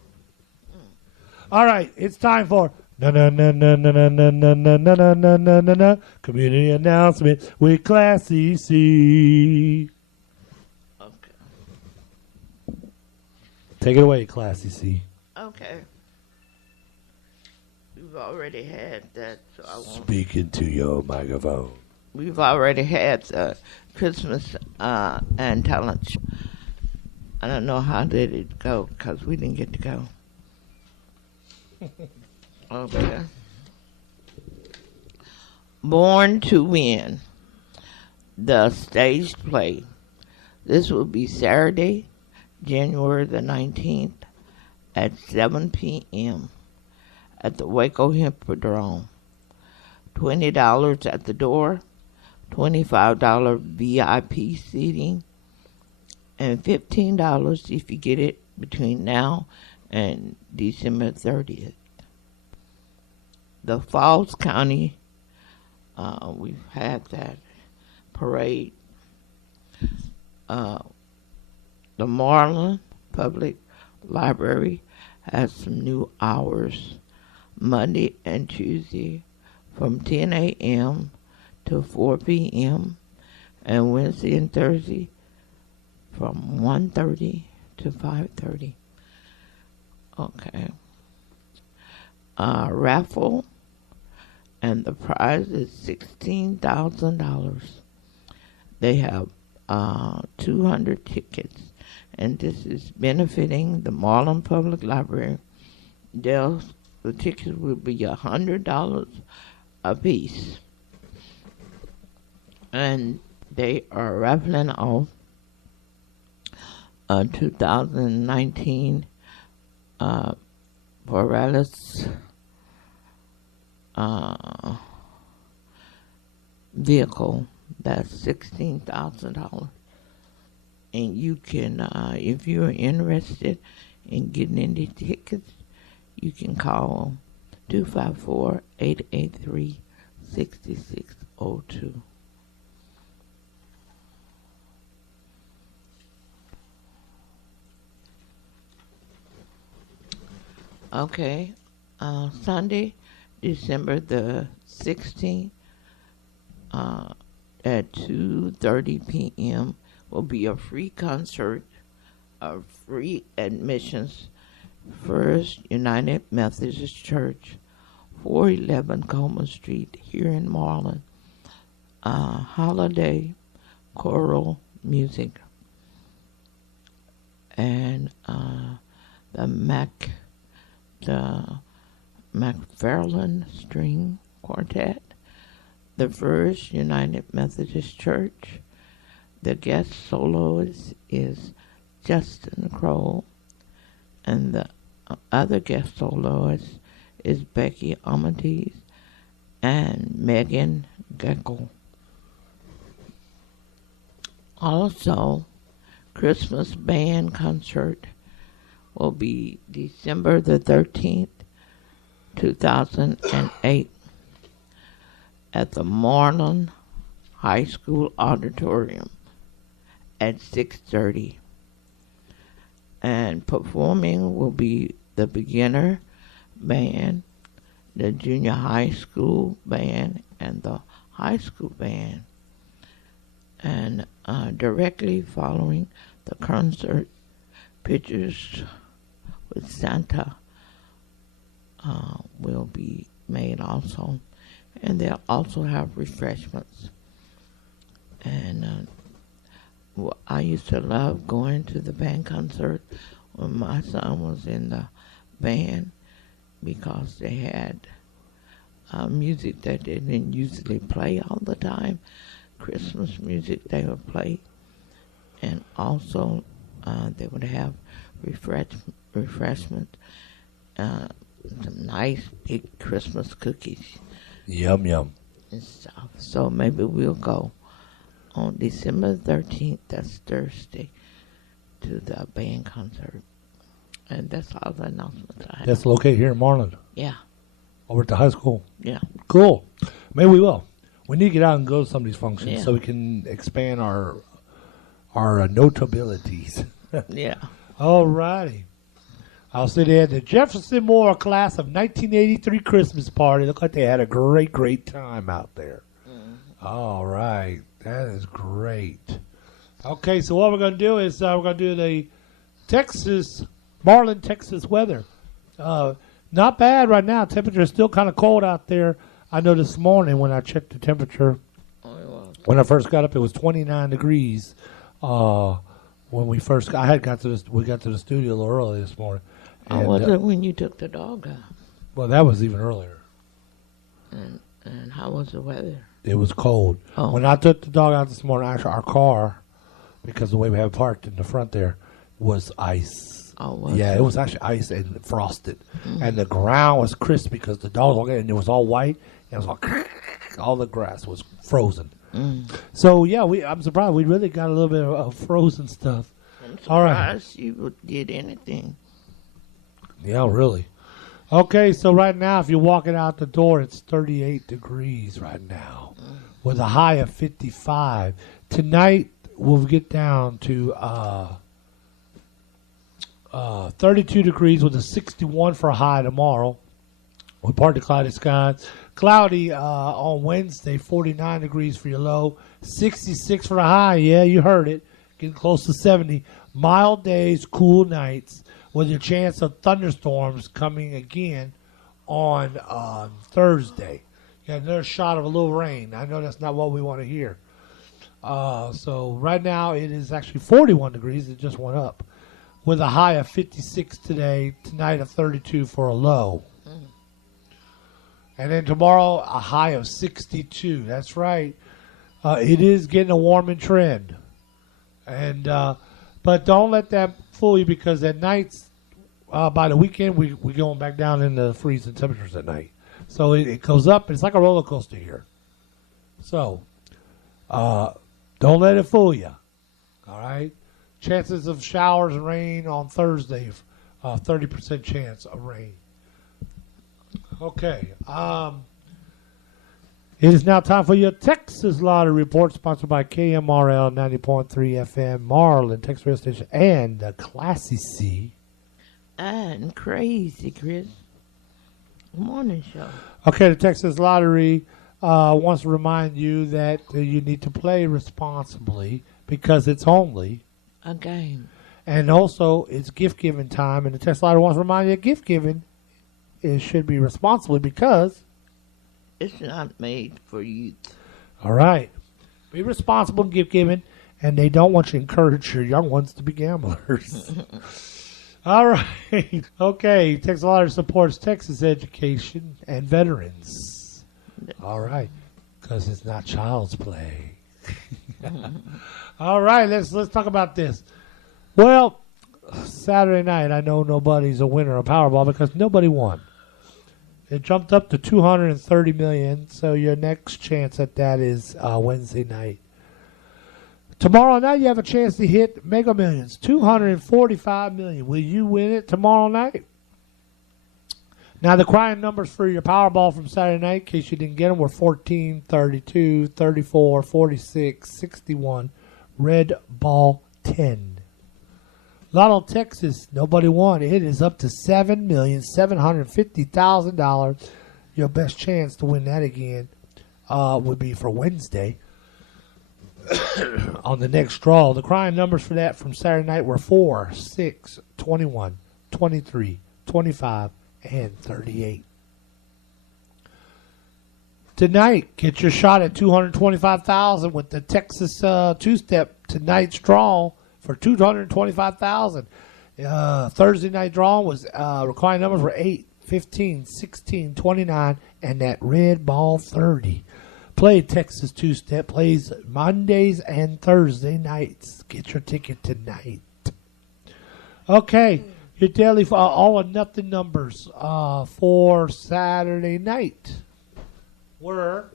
All right, it's time for community announcement with Classy C. Okay. Take it away, Classy C. Okay. We've already had that, so I won't. Speak into your microphone. We've already had the Christmas and talent show. I don't know how did it go because we didn't get to go. Okay. Born to Win, the stage play. This will be Saturday, January the 19th at 7 p.m. at the Waco Hippodrome. $20 at the door, $25 VIP seating, and $15 if you get it between now and December 30th. The Falls County, we've had that parade. The MARLIN Public Library has some new hours, Monday and Tuesday from 10 a.m. to 4 p.m. and Wednesday and Thursday from 1:30 to 5:30. Okay. Raffle, and the prize is $16,000. They have 200 tickets, and this is benefiting the Marlin Public Library. The tickets will be $100 a piece, and they are raffling off a 2019 Borealis vehicle. That's $16,000, and you can, if you're interested in getting any tickets, you can call 254-883-6602. Okay, Sunday, December the 16th, at 2:30 p.m. will be a free concert of free admissions. First United Methodist Church, 411 Coleman Street here in Marlin. Holiday choral music. And the McFarland String Quartet, the First United Methodist Church. The guest soloist is Justin Kroll, and the other guest soloists is Becky Amadis and Megan Geckel. Also, Christmas band concert will be December the 13th, 2008 at the Marlin High School Auditorium at 6:30. And performing will be the beginner band, the junior high school band, and the high school band. And directly following the concert, pictures with Santa will be made also. And they'll also have refreshments. And I used to love going to the band concert when my son was in the band because they had music that they didn't usually play all the time. Christmas music they would play. And also they would have refreshment, some nice big Christmas cookies. Yum, yum. And stuff. So maybe we'll go on December 13th, that's Thursday, to the band concert. And that's all the announcements I have. That's located here in Marlin. Yeah. Over at the high school. Yeah. Cool. Maybe we will. We need to get out and go to some of these functions Yeah. so we can expand our notabilities. Yeah. All righty. I'll say they had the Jefferson Moore class of 1983 Christmas party. Look like they had a great, great time out there. Mm-hmm. All right. That is great. Okay, so what we're going to do is we're going to do the Marlin, Texas weather. Not bad right now. Temperature is still kind of cold out there. I know this morning when I checked the temperature, when I first got up, it was 29 degrees. When we first got to the studio a little early this morning. How was it when you took the dog out? Well, that was even earlier. And how was the weather? It was cold. Oh. When I took the dog out this morning, actually our car, because the way we have it parked in the front there, was ice. Oh, was it was actually ice and frosted. Mm-hmm. And the ground was crisp because the dog was and it was all white. And it was all the grass was frozen. Mm. So, yeah, I'm surprised. We really got a little bit of frozen stuff. I'm surprised you did anything. Yeah, really. Okay, so right now, if you're walking out the door, it's 38 degrees right now with a high of 55. Tonight, we'll get down to 32 degrees with a 61 for a high tomorrow with partly cloudy skies. Cloudy on Wednesday, 49 degrees for your low, 66 for a high. Yeah, you heard it. Getting close to 70. Mild days, cool nights with a chance of thunderstorms coming again on Thursday. You got another shot of a little rain. I know that's not what we want to hear. So right now it is actually 41 degrees. It just went up with a high of 56 today. Tonight a 32 for a low. And then tomorrow, a high of 62. That's right. It is getting a warming trend. And but don't let that fool you because at nights, by the weekend, we going back down in the freezing temperatures at night. So it goes up. It's like a roller coaster here. So don't let it fool you. All right? Chances of showers and rain on Thursday, 30% chance of rain. Okay. It is now time for your Texas Lottery Report, sponsored by KMRL 90.3 FM, Marlin, Texas Radio Station, and the Classy C. And Crazy Chris. Morning show. Okay, the Texas Lottery wants to remind you that you need to play responsibly because it's only a game. And also, it's gift-giving time, and the Texas Lottery wants to remind you that gift-giving should be responsibly because it's not made for youth. All right. Be responsible in gift giving, and they don't want you to encourage your young ones to be gamblers. All right. Okay. Texas Lottery supports Texas education and veterans. All right. Because it's not child's play. All right. Let's talk about this. Well, Saturday night, I know nobody's a winner of Powerball because nobody won. It jumped up to $230 million, so your next chance at that is Wednesday night. Tomorrow night, you have a chance to hit Mega Millions, $245 million. Will you win it tomorrow night? Now, the crying numbers for your Powerball from Saturday night, in case you didn't get them, were 14, 32, 34, 46, 61, red ball 10. Lotto Texas, nobody won. It is up to $7,750,000. Your best chance to win that again would be for Wednesday. On the next draw, the crying numbers for that from Saturday night were 4, 6, 21, 23, 25, and 38. Tonight, get your shot at $225,000 with the Texas two-step tonight's draw for $225,000. Thursday night draw was requiring numbers were 8, 15, 16, 29, and that red ball 30. Play Texas two-step, plays Mondays and Thursday nights. Get your ticket tonight. Okay, your daily all or nothing numbers for Saturday night were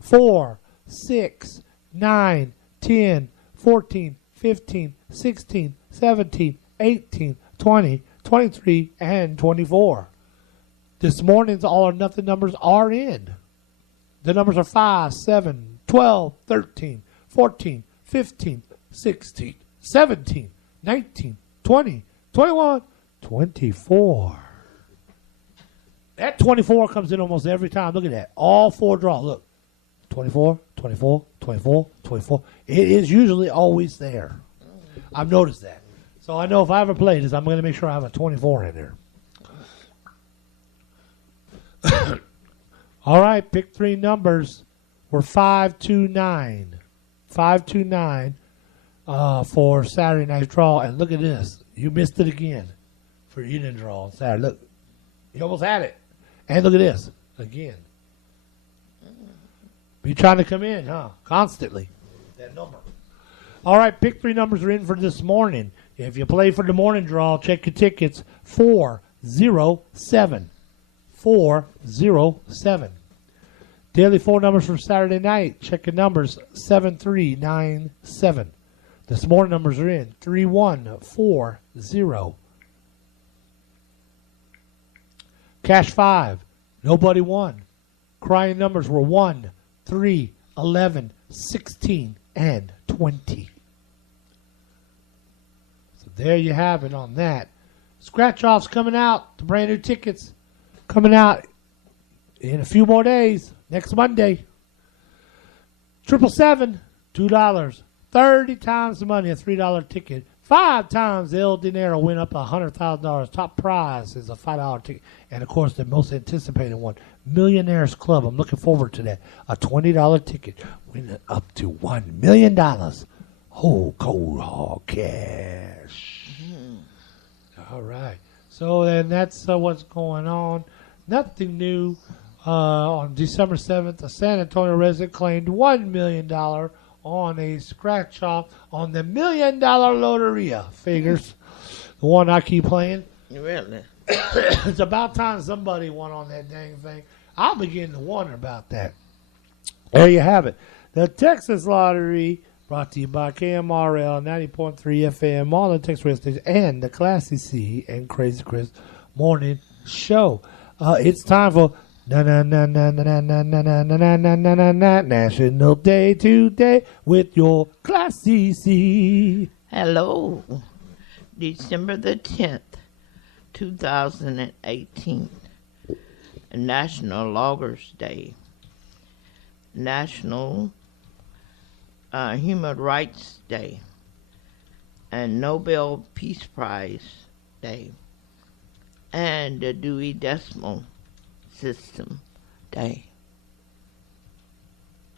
4, 6, 9, 10, 14, 15, 16, 17, 18, 20, 23, and 24. This morning's all or nothing numbers are in. The numbers are 5, 7, 12, 13, 14, 15, 16, 17, 19, 20, 21, 24. That 24 comes in almost every time. Look at that. All four draws. Look. 24, 24, 24, 24. It is usually always there. I've noticed that. So I know if I ever play this, I'm going to make sure I have a 24 in there. All right, pick three numbers. We're 529. 529 for Saturday night's draw. And look at this. You missed it again for you didn't draw on Saturday. Look, you almost had it. And look at this. Again. Be trying to come in, huh? Constantly. That number. All right, pick three numbers are in for this morning. If you play for the morning draw, check your tickets. 407. 407. Daily four numbers for Saturday night. Check your numbers. 7397. This morning numbers are in. 3140. Cash 5. Nobody won. Crying numbers were 1, 3, 11, 16, and 20. So there you have it on that. Scratch offs coming out. The brand new tickets coming out in a few more days. Next Monday. 777, $2. 30 times the money, a $3 ticket. 5 times El Dinero win up $100,000. Top prize is a $5 ticket. And, of course, the most anticipated one, Millionaires Club. I'm looking forward to that. A $20 ticket winning up to $1 million. Whole cold hard cash. All right. So, then that's what's going on. Nothing new. On December 7th, a San Antonio resident claimed $1 million on a scratch-off on the $1 million Loteria. Figures. The one I keep playing. Really? It's about time somebody won on that dang thing. I'll begin to wonder about that. There you have it. The Texas Lottery, brought to you by KMRL 90.3 FM, all the Texas radio stations, and the Classy C and Crazy Chris Morning Show. It's time for National Day Today with your Classy C. Hello. December the 10th, 2018. National Loggers Day. National Human Rights Day. And Nobel Peace Prize Day. And the Dewey Decimal System Day.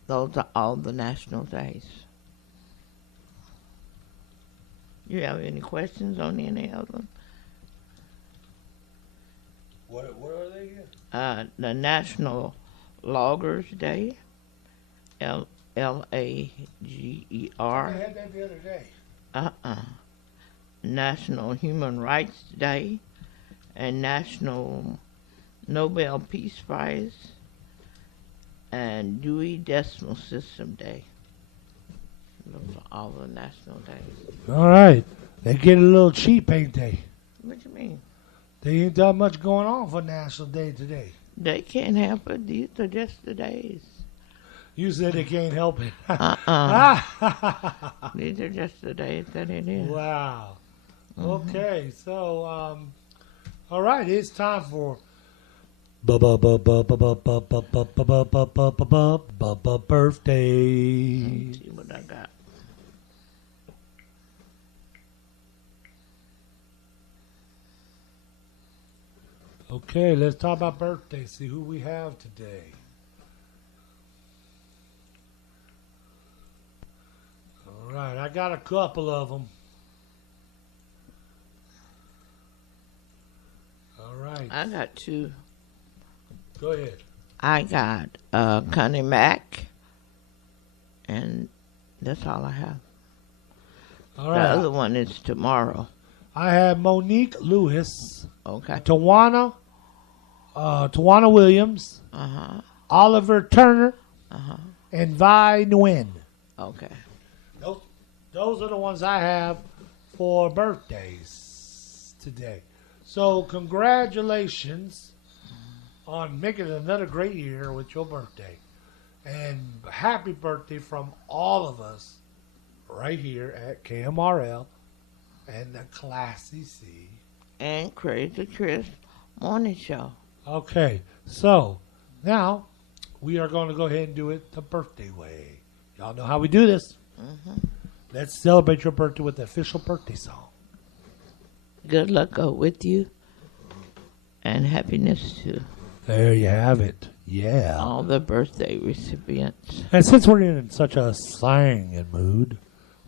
Those are all the national days. You have any questions on any of them? What are they again? The National Loggers Day, Lager. I had that the other day. National Human Rights Day and National Nobel Peace Prize and Dewey Decimal System Day. Those are all the national days. All right. They get a little cheap, ain't they? What you mean? They ain't that much going on for National Day today. They can't help it. These are just the days. You said they can't help it. These are just the days that it is. Wow. Okay, so all right, it's time for birthday. Let's see what I got. Okay, let's talk about birthdays. See who we have today. All right, I got a couple of them. All right. I got two. Go ahead. I got Connie Mack, and that's all I have. All The right. other one is tomorrow. I have Monique Lewis, Okay. Tawana Williams, Oliver Turner, and Vi Nguyen. Okay. Those are the ones I have for birthdays today. So congratulations on making another great year with your birthday. And happy birthday from all of us right here at KMRL and the Classy C. And Crazy Chris Morning Show. Okay, so now we are going to go ahead and do it the birthday way. Y'all know how we do this. Let's celebrate your birthday with the official birthday song. Good luck go with you, and happiness to There you have it. Yeah. all the birthday recipients. And since we're in such a singing mood,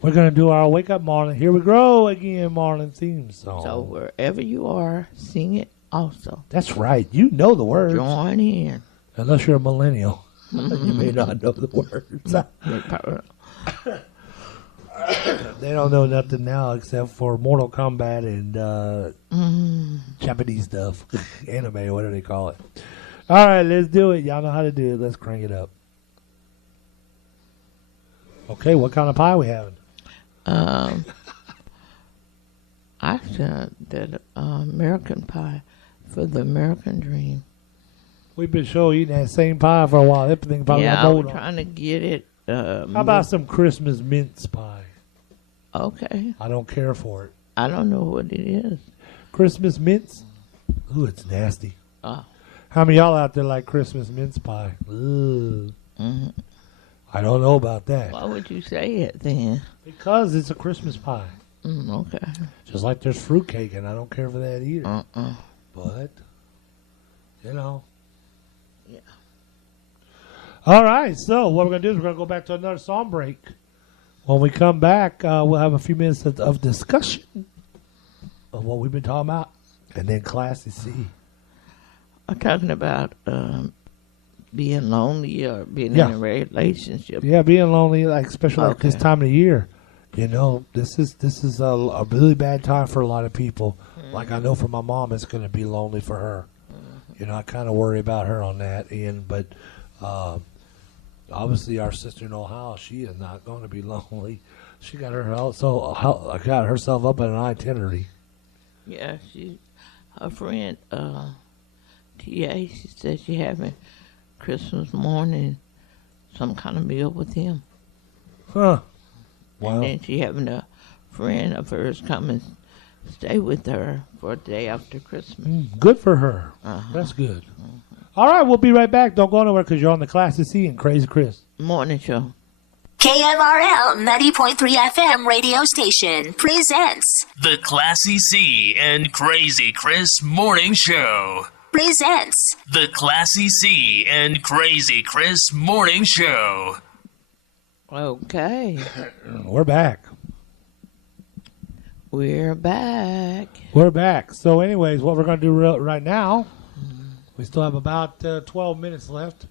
we're going to do our Wake Up Marlin. Here we go again, Marlin theme song. So wherever you are, sing it also. That's right. You know the words. Join in. Unless you're a millennial. You may not know the words. They don't know nothing now except for Mortal Kombat and Japanese stuff. Anime, whatever they call it. All right, let's do it. Y'all know how to do it. Let's crank it up. Okay, what kind of pie we having? I said that American Pie for the American Dream. We've been sure eating that same pie for a while. Everything probably Yeah, got I mold was on. trying to get it. How about some Christmas mince pie? Okay. I don't care for it. I don't know what it is. Christmas mince? Ooh, it's nasty. Oh. How many of y'all out there like Christmas mince pie? Ugh. I don't know about that. Why would you say it then? Because it's a Christmas pie. Okay. Just like there's fruitcake, and I don't care for that either. But, you know. Yeah. All right, so what we're going to do is we're going to go back to another song break. When we come back, we'll have a few minutes of discussion of what we've been talking about. And then Classy C. I'm talking about being lonely or being Yeah. in a relationship. Yeah, being lonely, like especially like this Okay. time of year. You know, this is a really bad time for a lot of people. Like I know for my mom, it's going to be lonely for her. You know, I kind of worry about her on that end, but obviously our sister in Ohio, she is not going to be lonely. She got got herself up at an itinerary. Yeah, her friend T.A., she said she having Christmas morning some kind of meal with him. Huh. Wow. And then she having a friend of hers come and stay with her for a day after Christmas. Good for her. That's good. All right, we'll be right back. Don't go anywhere because you're on the Classy C and Crazy Chris. Morning show. KMRL 90.3 FM radio station presents The Classy C and Crazy Chris Morning Show. The Classy C and Crazy Chris Morning Show. Okay. We're back. We're back. We're back. So, anyways, what we're going to do right now, we still have about 12 minutes left.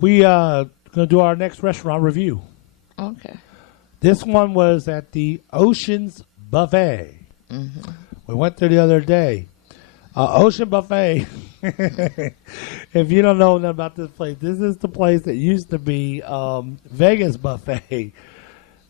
We going to do our next restaurant review. Okay. This one was at the Oceans Buffet. We went there the other day. Ocean Buffet. If you don't know nothing about this place, this is the place that used to be Vegas Buffet.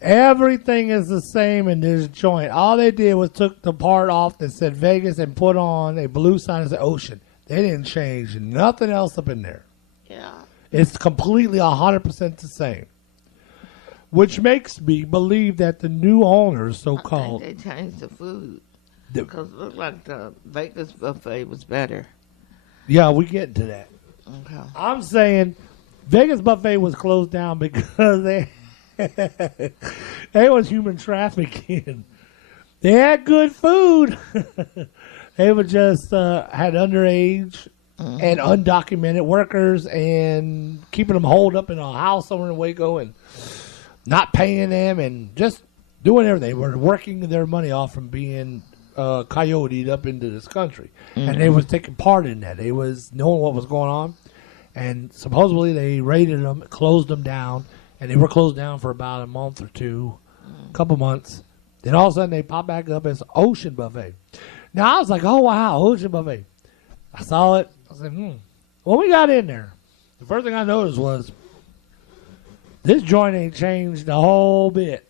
Everything is the same in this joint. All they did was took the part off that said Vegas and put on a blue sign that said Ocean. They didn't change nothing else up in there. Yeah. It's completely 100% the same. Which makes me believe that the new owners, so-called... I think they changed the food. Because it looked like the Vegas Buffet was better. Yeah, we get to that. Okay. I'm saying Vegas Buffet was closed down because they was human trafficking. They had good food. They were just had underage and undocumented workers and keeping them holed up in a house somewhere in Waco and not paying them and just doing everything. They were working their money off from being coyoted up into this country. And they was taking part in that. They was knowing what was going on. And supposedly they raided them, closed them down, and they were closed down for about a month or two, a couple months. Then all of a sudden they pop back up as Ocean Buffet. Now I was like, oh wow, Ocean Buffet. I saw it. I said, When we got in there, the first thing I noticed was this joint ain't changed a whole bit.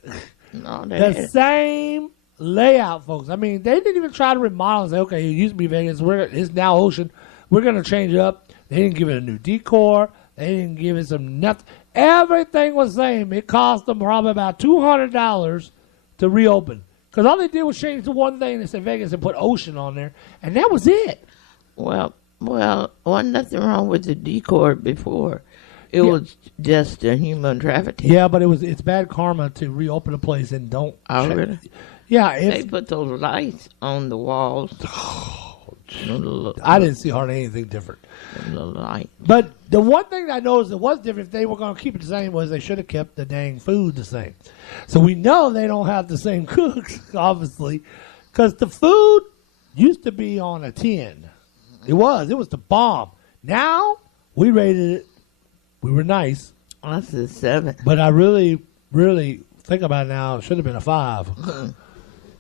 No, The same layout, folks. I mean, they didn't even try to remodel and say, okay, it used to be Vegas. It's now Ocean. We're going to change it up. They didn't give it a new decor. They didn't give it some nothing. Everything was the same. It cost them probably about $200 to reopen. Because all they did was change the one thing that said Vegas and put Ocean on there. And that was it. Well, wasn't nothing wrong with the decor before. It was just a human trafficking. Yeah, but it's bad karma to reopen a place and don't. Oh, really? Yeah. They put those lights on the walls. I didn't see hardly anything different. The light. But the one thing that I noticed that was different, if they were going to keep it the same, was they should have kept the dang food the same. So we know they don't have the same cooks, obviously, because the food used to be on a tin. It was the bomb. Now we rated it. We were nice. That's a 7. But I really, really think about it now. It should have been a 5.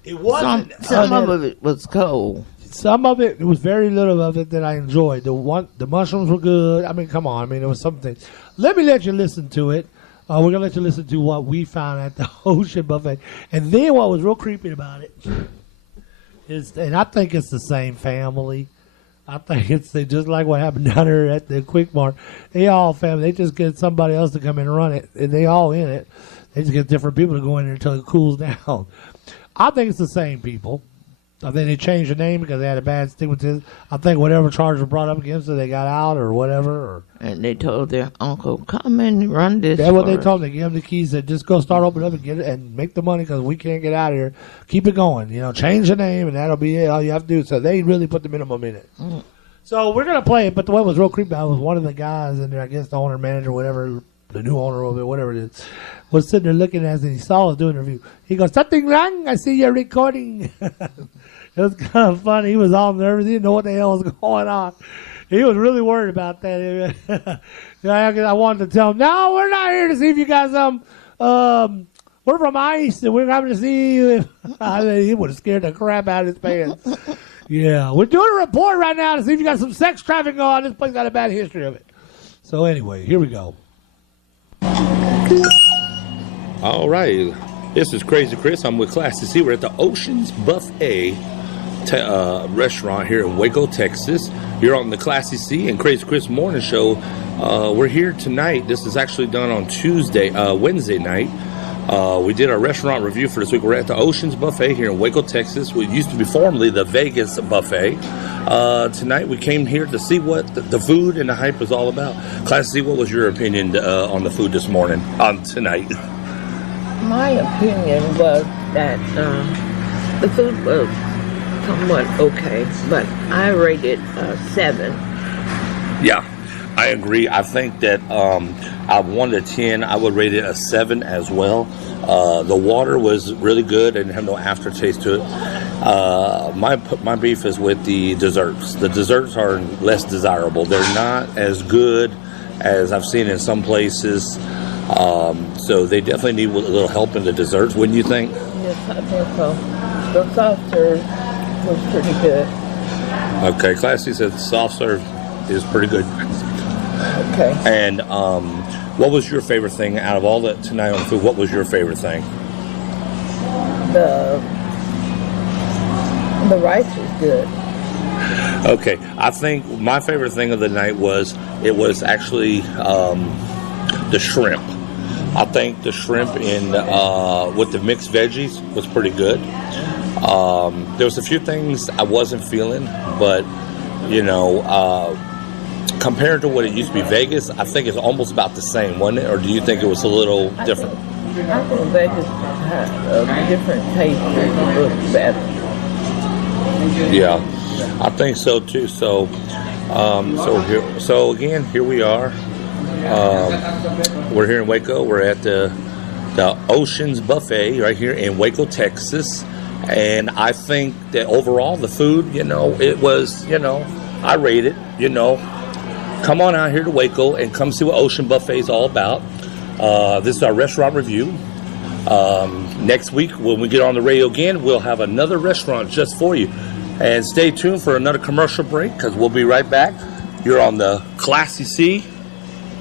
It wasn't. Some of it was cold. Some of it was very little of it that I enjoyed. The mushrooms were good. I mean, come on. I mean, there was something. Let me let you listen to it. We're going to let you listen to what we found at the Ocean Buffet. And then what was real creepy about it is, and I think it's the same family. I think it's just like what happened down there at the Quick Mart. They all family. They just get somebody else to come in and run it. And they all in it. They just get different people to go in there until it cools down. I think it's the same people. I think they changed the name because they had a bad stigmatism. I think whatever charge was brought up against them, they got out or whatever. And they told their uncle, come and run this. That's what they told them. They gave them the keys. Said, just go start opening up and get it and make the money because we can't get out of here. Keep it going. Change the name and that'll be it. All you have to do. So they really put the minimum in it. So we're going to play it. But the one that was real creepy about was one of the guys in there, I guess the owner, manager, whatever, the new owner of it, whatever it is, was sitting there looking at us and he saw us doing the review. He goes, something wrong? I see you're recording. It was kind of funny. He was all nervous. He didn't know what the hell was going on. He was really worried about that. I wanted to tell him, no, we're not here to see if you got some. We're from ICE, and we're coming to see you. He would have scared the crap out of his pants. Yeah, we're doing a report right now to see if you got some sex trafficking on. This place got a bad history of it. So anyway, here we go. All right. This is Crazy Chris. I'm with Classy C. We're at the Ocean's Buffet restaurant here in Waco, Texas. You're on the Classy C and Crazy Chris morning show. We're here tonight. This is actually done on Wednesday night. We did our restaurant review for this week. We're at the Ocean's Buffet here in Waco, Texas. We used to be formerly the Vegas Buffet. Tonight we came here to see what the food and the hype was all about. Classy C, what was your opinion on the food this morning, tonight? My opinion was that the food was somewhat okay, but I rated 7. Yeah, I agree. I think that out of 1 to 10, I would rate it a 7 as well. The water was really good and have no aftertaste to it. My beef is with the desserts. The desserts are less desirable. They're not as good as I've seen in some places. So they definitely need a little help in the desserts, wouldn't you think? Yes, I think so. The soft serve was pretty good. Okay, Classy said soft serve is pretty good. Okay. And what was your favorite thing out of all that tonight on the food? What was your favorite thing? The rice was good. Okay, I think my favorite thing of the night was actually the shrimp. I think the shrimp in with the mixed veggies was pretty good. There was a few things I wasn't feeling, but compared to what it used to be Vegas, I think it's almost about the same, wasn't it? Or do you think it was a little different? I think Vegas had a different taste and it looked better. Yeah, I think so too. So, again, here we are. We're here in Waco. We're at the Oceans Buffet right here in Waco, Texas. And I think that overall the food, it was, I rate it, Come on out here to Waco and come see what Ocean Buffet is all about. This is our restaurant review. Next week, when we get on the radio again, we'll have another restaurant just for you. And stay tuned for another commercial break because we'll be right back. You're on the Classy C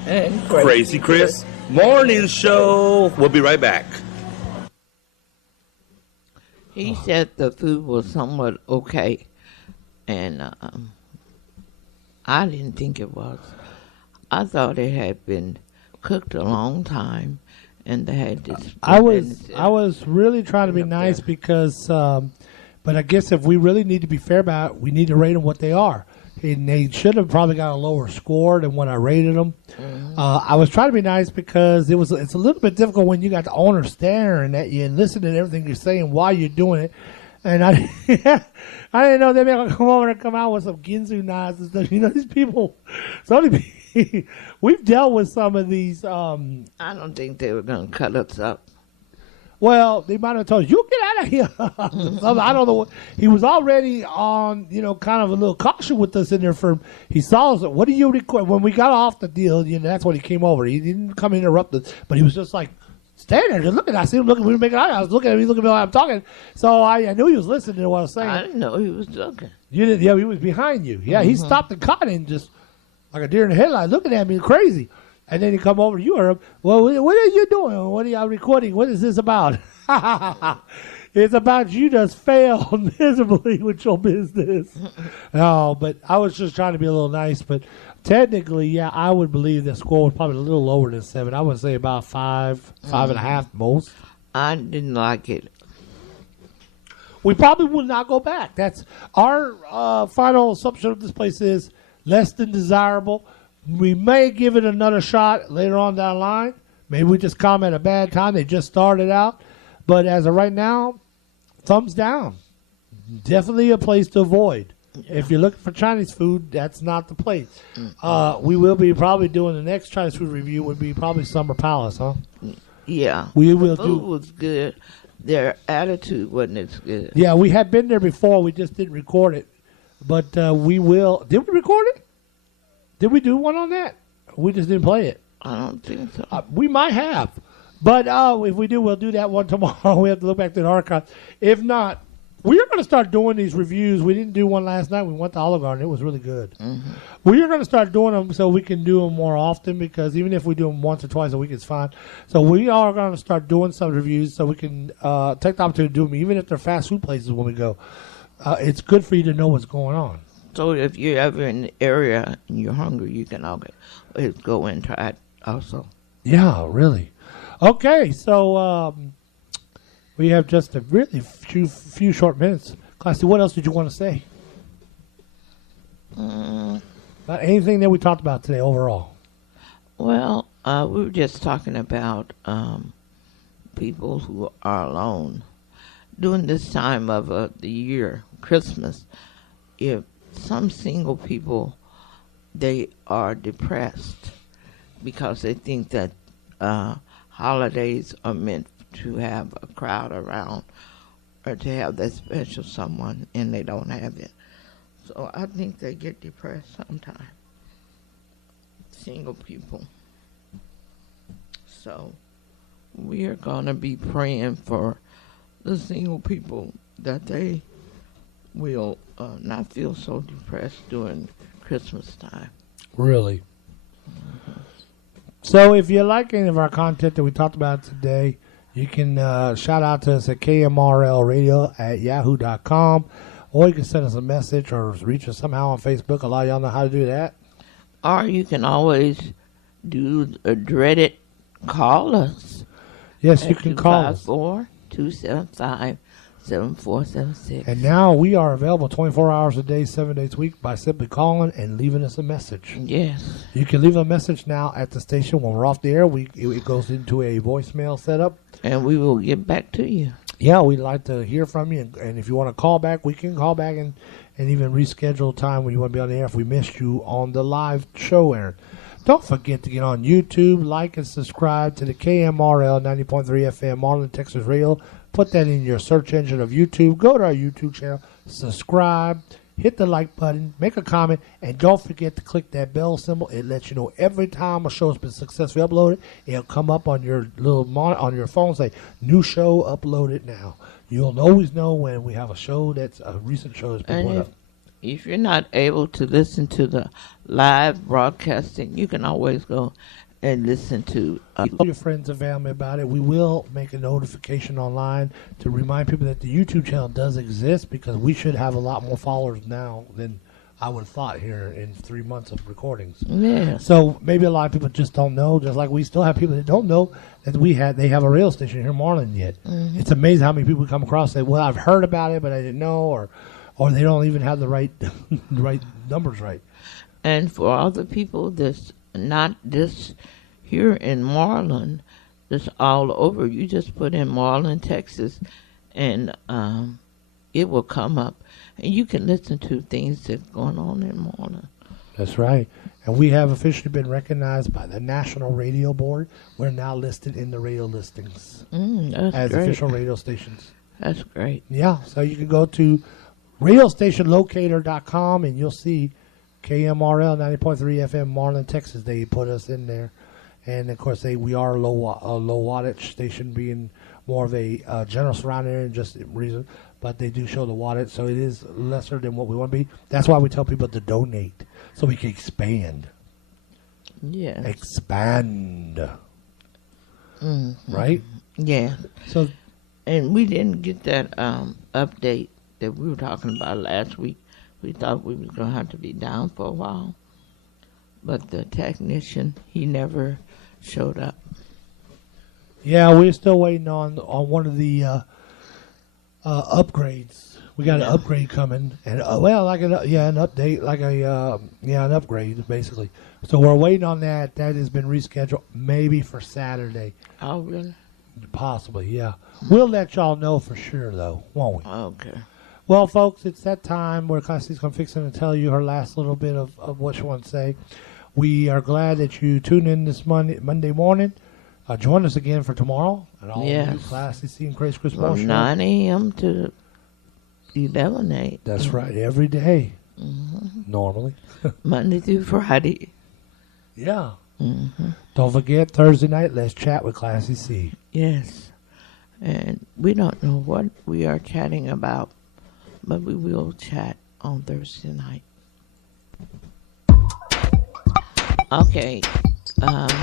And Crazy Chris Morning Show. We'll be right back. He said the food was somewhat okay, and I didn't think it was. I thought it had been cooked a long time, and they had this. I was really trying to be nice because, but I guess if we really need to be fair about it, we need to rate them what they are. And they should have probably got a lower score than what I rated them. Mm-hmm. I was trying to be nice because it's a little bit difficult when you got the owner staring at you and listening to everything you're saying while you're doing it. And I didn't know they were going to come over and come out with some Ginsu knives and stuff. These people, we've dealt with some of these. I don't think they were going to cut us up. Well, they might have told you, get out of here. I don't know. He was already on, kind of a little caution with us in there. He saw us. What do you record? When we got off the deal, that's when he came over. He didn't come interrupt us, but he was just like standing there, just looking. I see him looking. We were making eye. I was looking at him. He's looking at me while I'm talking. So I knew he was listening to what I was saying. I didn't know he was looking. You didn't? Yeah, he was behind you. Yeah, He stopped and caught him just like a deer in the headlight, looking at me crazy. And then he come over to you, or well, what are you doing? What are you recording? What is this about? It's about you just failed miserably with your business. No, but I was just trying to be a little nice. But technically, yeah, I would believe the score was probably a little lower than 7. I would say about 5.5 most. I didn't like it. We probably would not go back. That's our final assumption of this place is less than desirable. We may give it another shot later on down the line. Maybe we just come at a bad time. They just started out. But as of right now, thumbs down. Definitely a place to avoid. Yeah. If you're looking for Chinese food, that's not the place. We will be probably doing the next Chinese food review would be probably Summer Palace, huh? Yeah. We will the food was good. Their attitude wasn't as good. Yeah, we had been there before. We just didn't record it. But we will. Did we record it? Did we do one on that? We just didn't play it. I don't think so. We might have. But if we do, we'll do that one tomorrow. We have to look back to the archives. If not, we are going to start doing these reviews. We didn't do one last night. We went to Olive Garden. It was really good. Mm-hmm. We are going to start doing them so we can do them more often because even if we do them once or twice a week, it's fine. So we are going to start doing some reviews so we can take the opportunity to do them, even if they're fast food places when we go. It's good for you to know what's going on. So if you're ever in the area and you're hungry, you can always go and try it also. Yeah, really. Okay, so we have just a really few short minutes. Classy, what else did you want to say? About anything that we talked about today overall? Well, we were just talking about people who are alone. During this time of the year, Christmas, if some single people, they are depressed because they think that holidays are meant to have a crowd around or to have that special someone, and they don't have it. So I think they get depressed sometimes, single people. So we are going to be praying for the single people that they will not feel so depressed during Christmas time. Really. So if you like any of our content that we talked about today, you can shout out to us at KMRLradio@yahoo.com, or you can send us a message or reach us somehow on Facebook. A lot of y'all know how to do that. Or you can always do a dreaded call us. Yes, you can call us. 254-275-7476. And now we are available 24 hours a day, 7 days a week by simply calling and leaving us a message. Yes. You can leave a message now at the station. When we're off the air, it goes into a voicemail setup. And we will get back to you. Yeah, we'd like to hear from you. And if you want to call back, we can call back and even reschedule a time when you want to be on the air if we missed you on the live show, Aaron. Don't forget to get on YouTube, like and subscribe to the KMRL 90.3 FM Marlin, Texas Radio. Put that in your search engine of YouTube. Go to our YouTube channel, subscribe, hit the like button, make a comment, and don't forget to click that bell symbol. It lets you know every time a show has been successfully uploaded. It'll come up on your little on your phone, say, new show uploaded now. You'll always know when we have a show that's a recent show that's been put up. If you're not able to listen to the live broadcasting, you can always go and listen to Tell your friends and family about it. We will make a notification online to remind people that the YouTube channel does exist, because we should have a lot more followers now than I would have thought here in 3 months of recordings. Yeah. So maybe a lot of people just don't know, just like we still have people that don't know that they have a radio station here in Marlin yet. Mm-hmm. It's amazing how many people come across and say, well, I've heard about it, but I didn't know, or they don't even have the right numbers right. And for all the people that's not just here in Marlin, that's all over, you just put in Marlin, Texas, and it will come up. And you can listen to things that's going on in Marlin. That's right. And we have officially been recognized by the National Radio Board. We're now listed in the radio listings as great. Official radio stations. That's great. Yeah, so you can go to radiostationlocator.com and you'll see KMRL 90.3 FM Marlin, Texas. They put us in there. And, of course, we are a low wattage station, being more of a general surround area and just reason. But they do show the wattage, so it is lesser than what we want to be. That's why we tell people to donate, so we can expand. Yeah. Expand. Mm-hmm. Right? Yeah. So, and we didn't get that update that we were talking about last week. We thought we was going to have to be down for a while. But the technician, he never showed up. Yeah, we're still waiting on one of the upgrades. We got an upgrade coming, and an update, an upgrade basically. So we're waiting on that. That has been rescheduled, maybe for Saturday. Oh, really? Possibly, yeah. We'll let y'all know for sure, though, won't we? Okay. Well, folks, it's that time where Classy's going to fix it and tell you her last little bit of what she wants to say. We are glad that you tuned in this Monday morning. Join us again for tomorrow at all new Classy C and Crazy Chris From 9 a.m. to 11 a.m. That's right, every day, normally. Monday through Friday. Yeah. Mm-hmm. Don't forget, Thursday night, let's chat with Classy C. Yes. And we don't know what we are chatting about, but we will chat on Thursday night. Okay.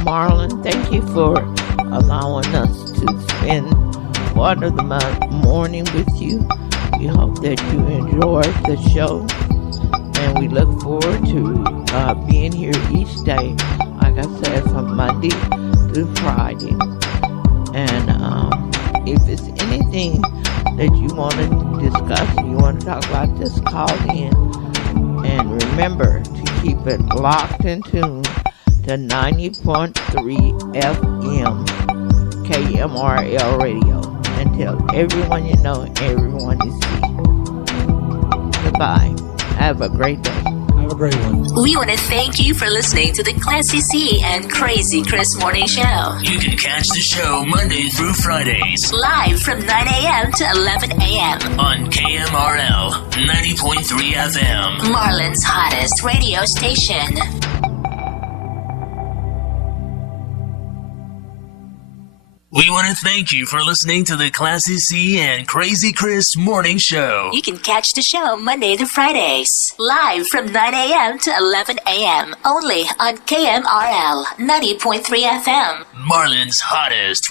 Marlin, thank you for allowing us to spend part of the morning with you. We hope that you enjoyed the show, and we look forward to being here each day, like I said, from Monday to Friday. And if it's anything that you want to discuss, you want to talk about, just call in. And remember to keep it locked and tuned to 90.3 FM KMRL Radio, and tell everyone you know, everyone you see. Goodbye. Have a great day. Have a great one. We want to thank you for listening to the Classy C and Crazy Chris Morning Show. You can catch the show Monday through Fridays, Live from 9 a.m. to 11 a.m. on KMRL 90.3 FM. Marlin's hottest radio station. We want to thank you for listening to the Classy C and Crazy Chris Morning Show. You can catch the show Monday to Fridays, live from 9 a.m. to 11 a.m. only on KMRL 90.3 FM. Marlin's hottest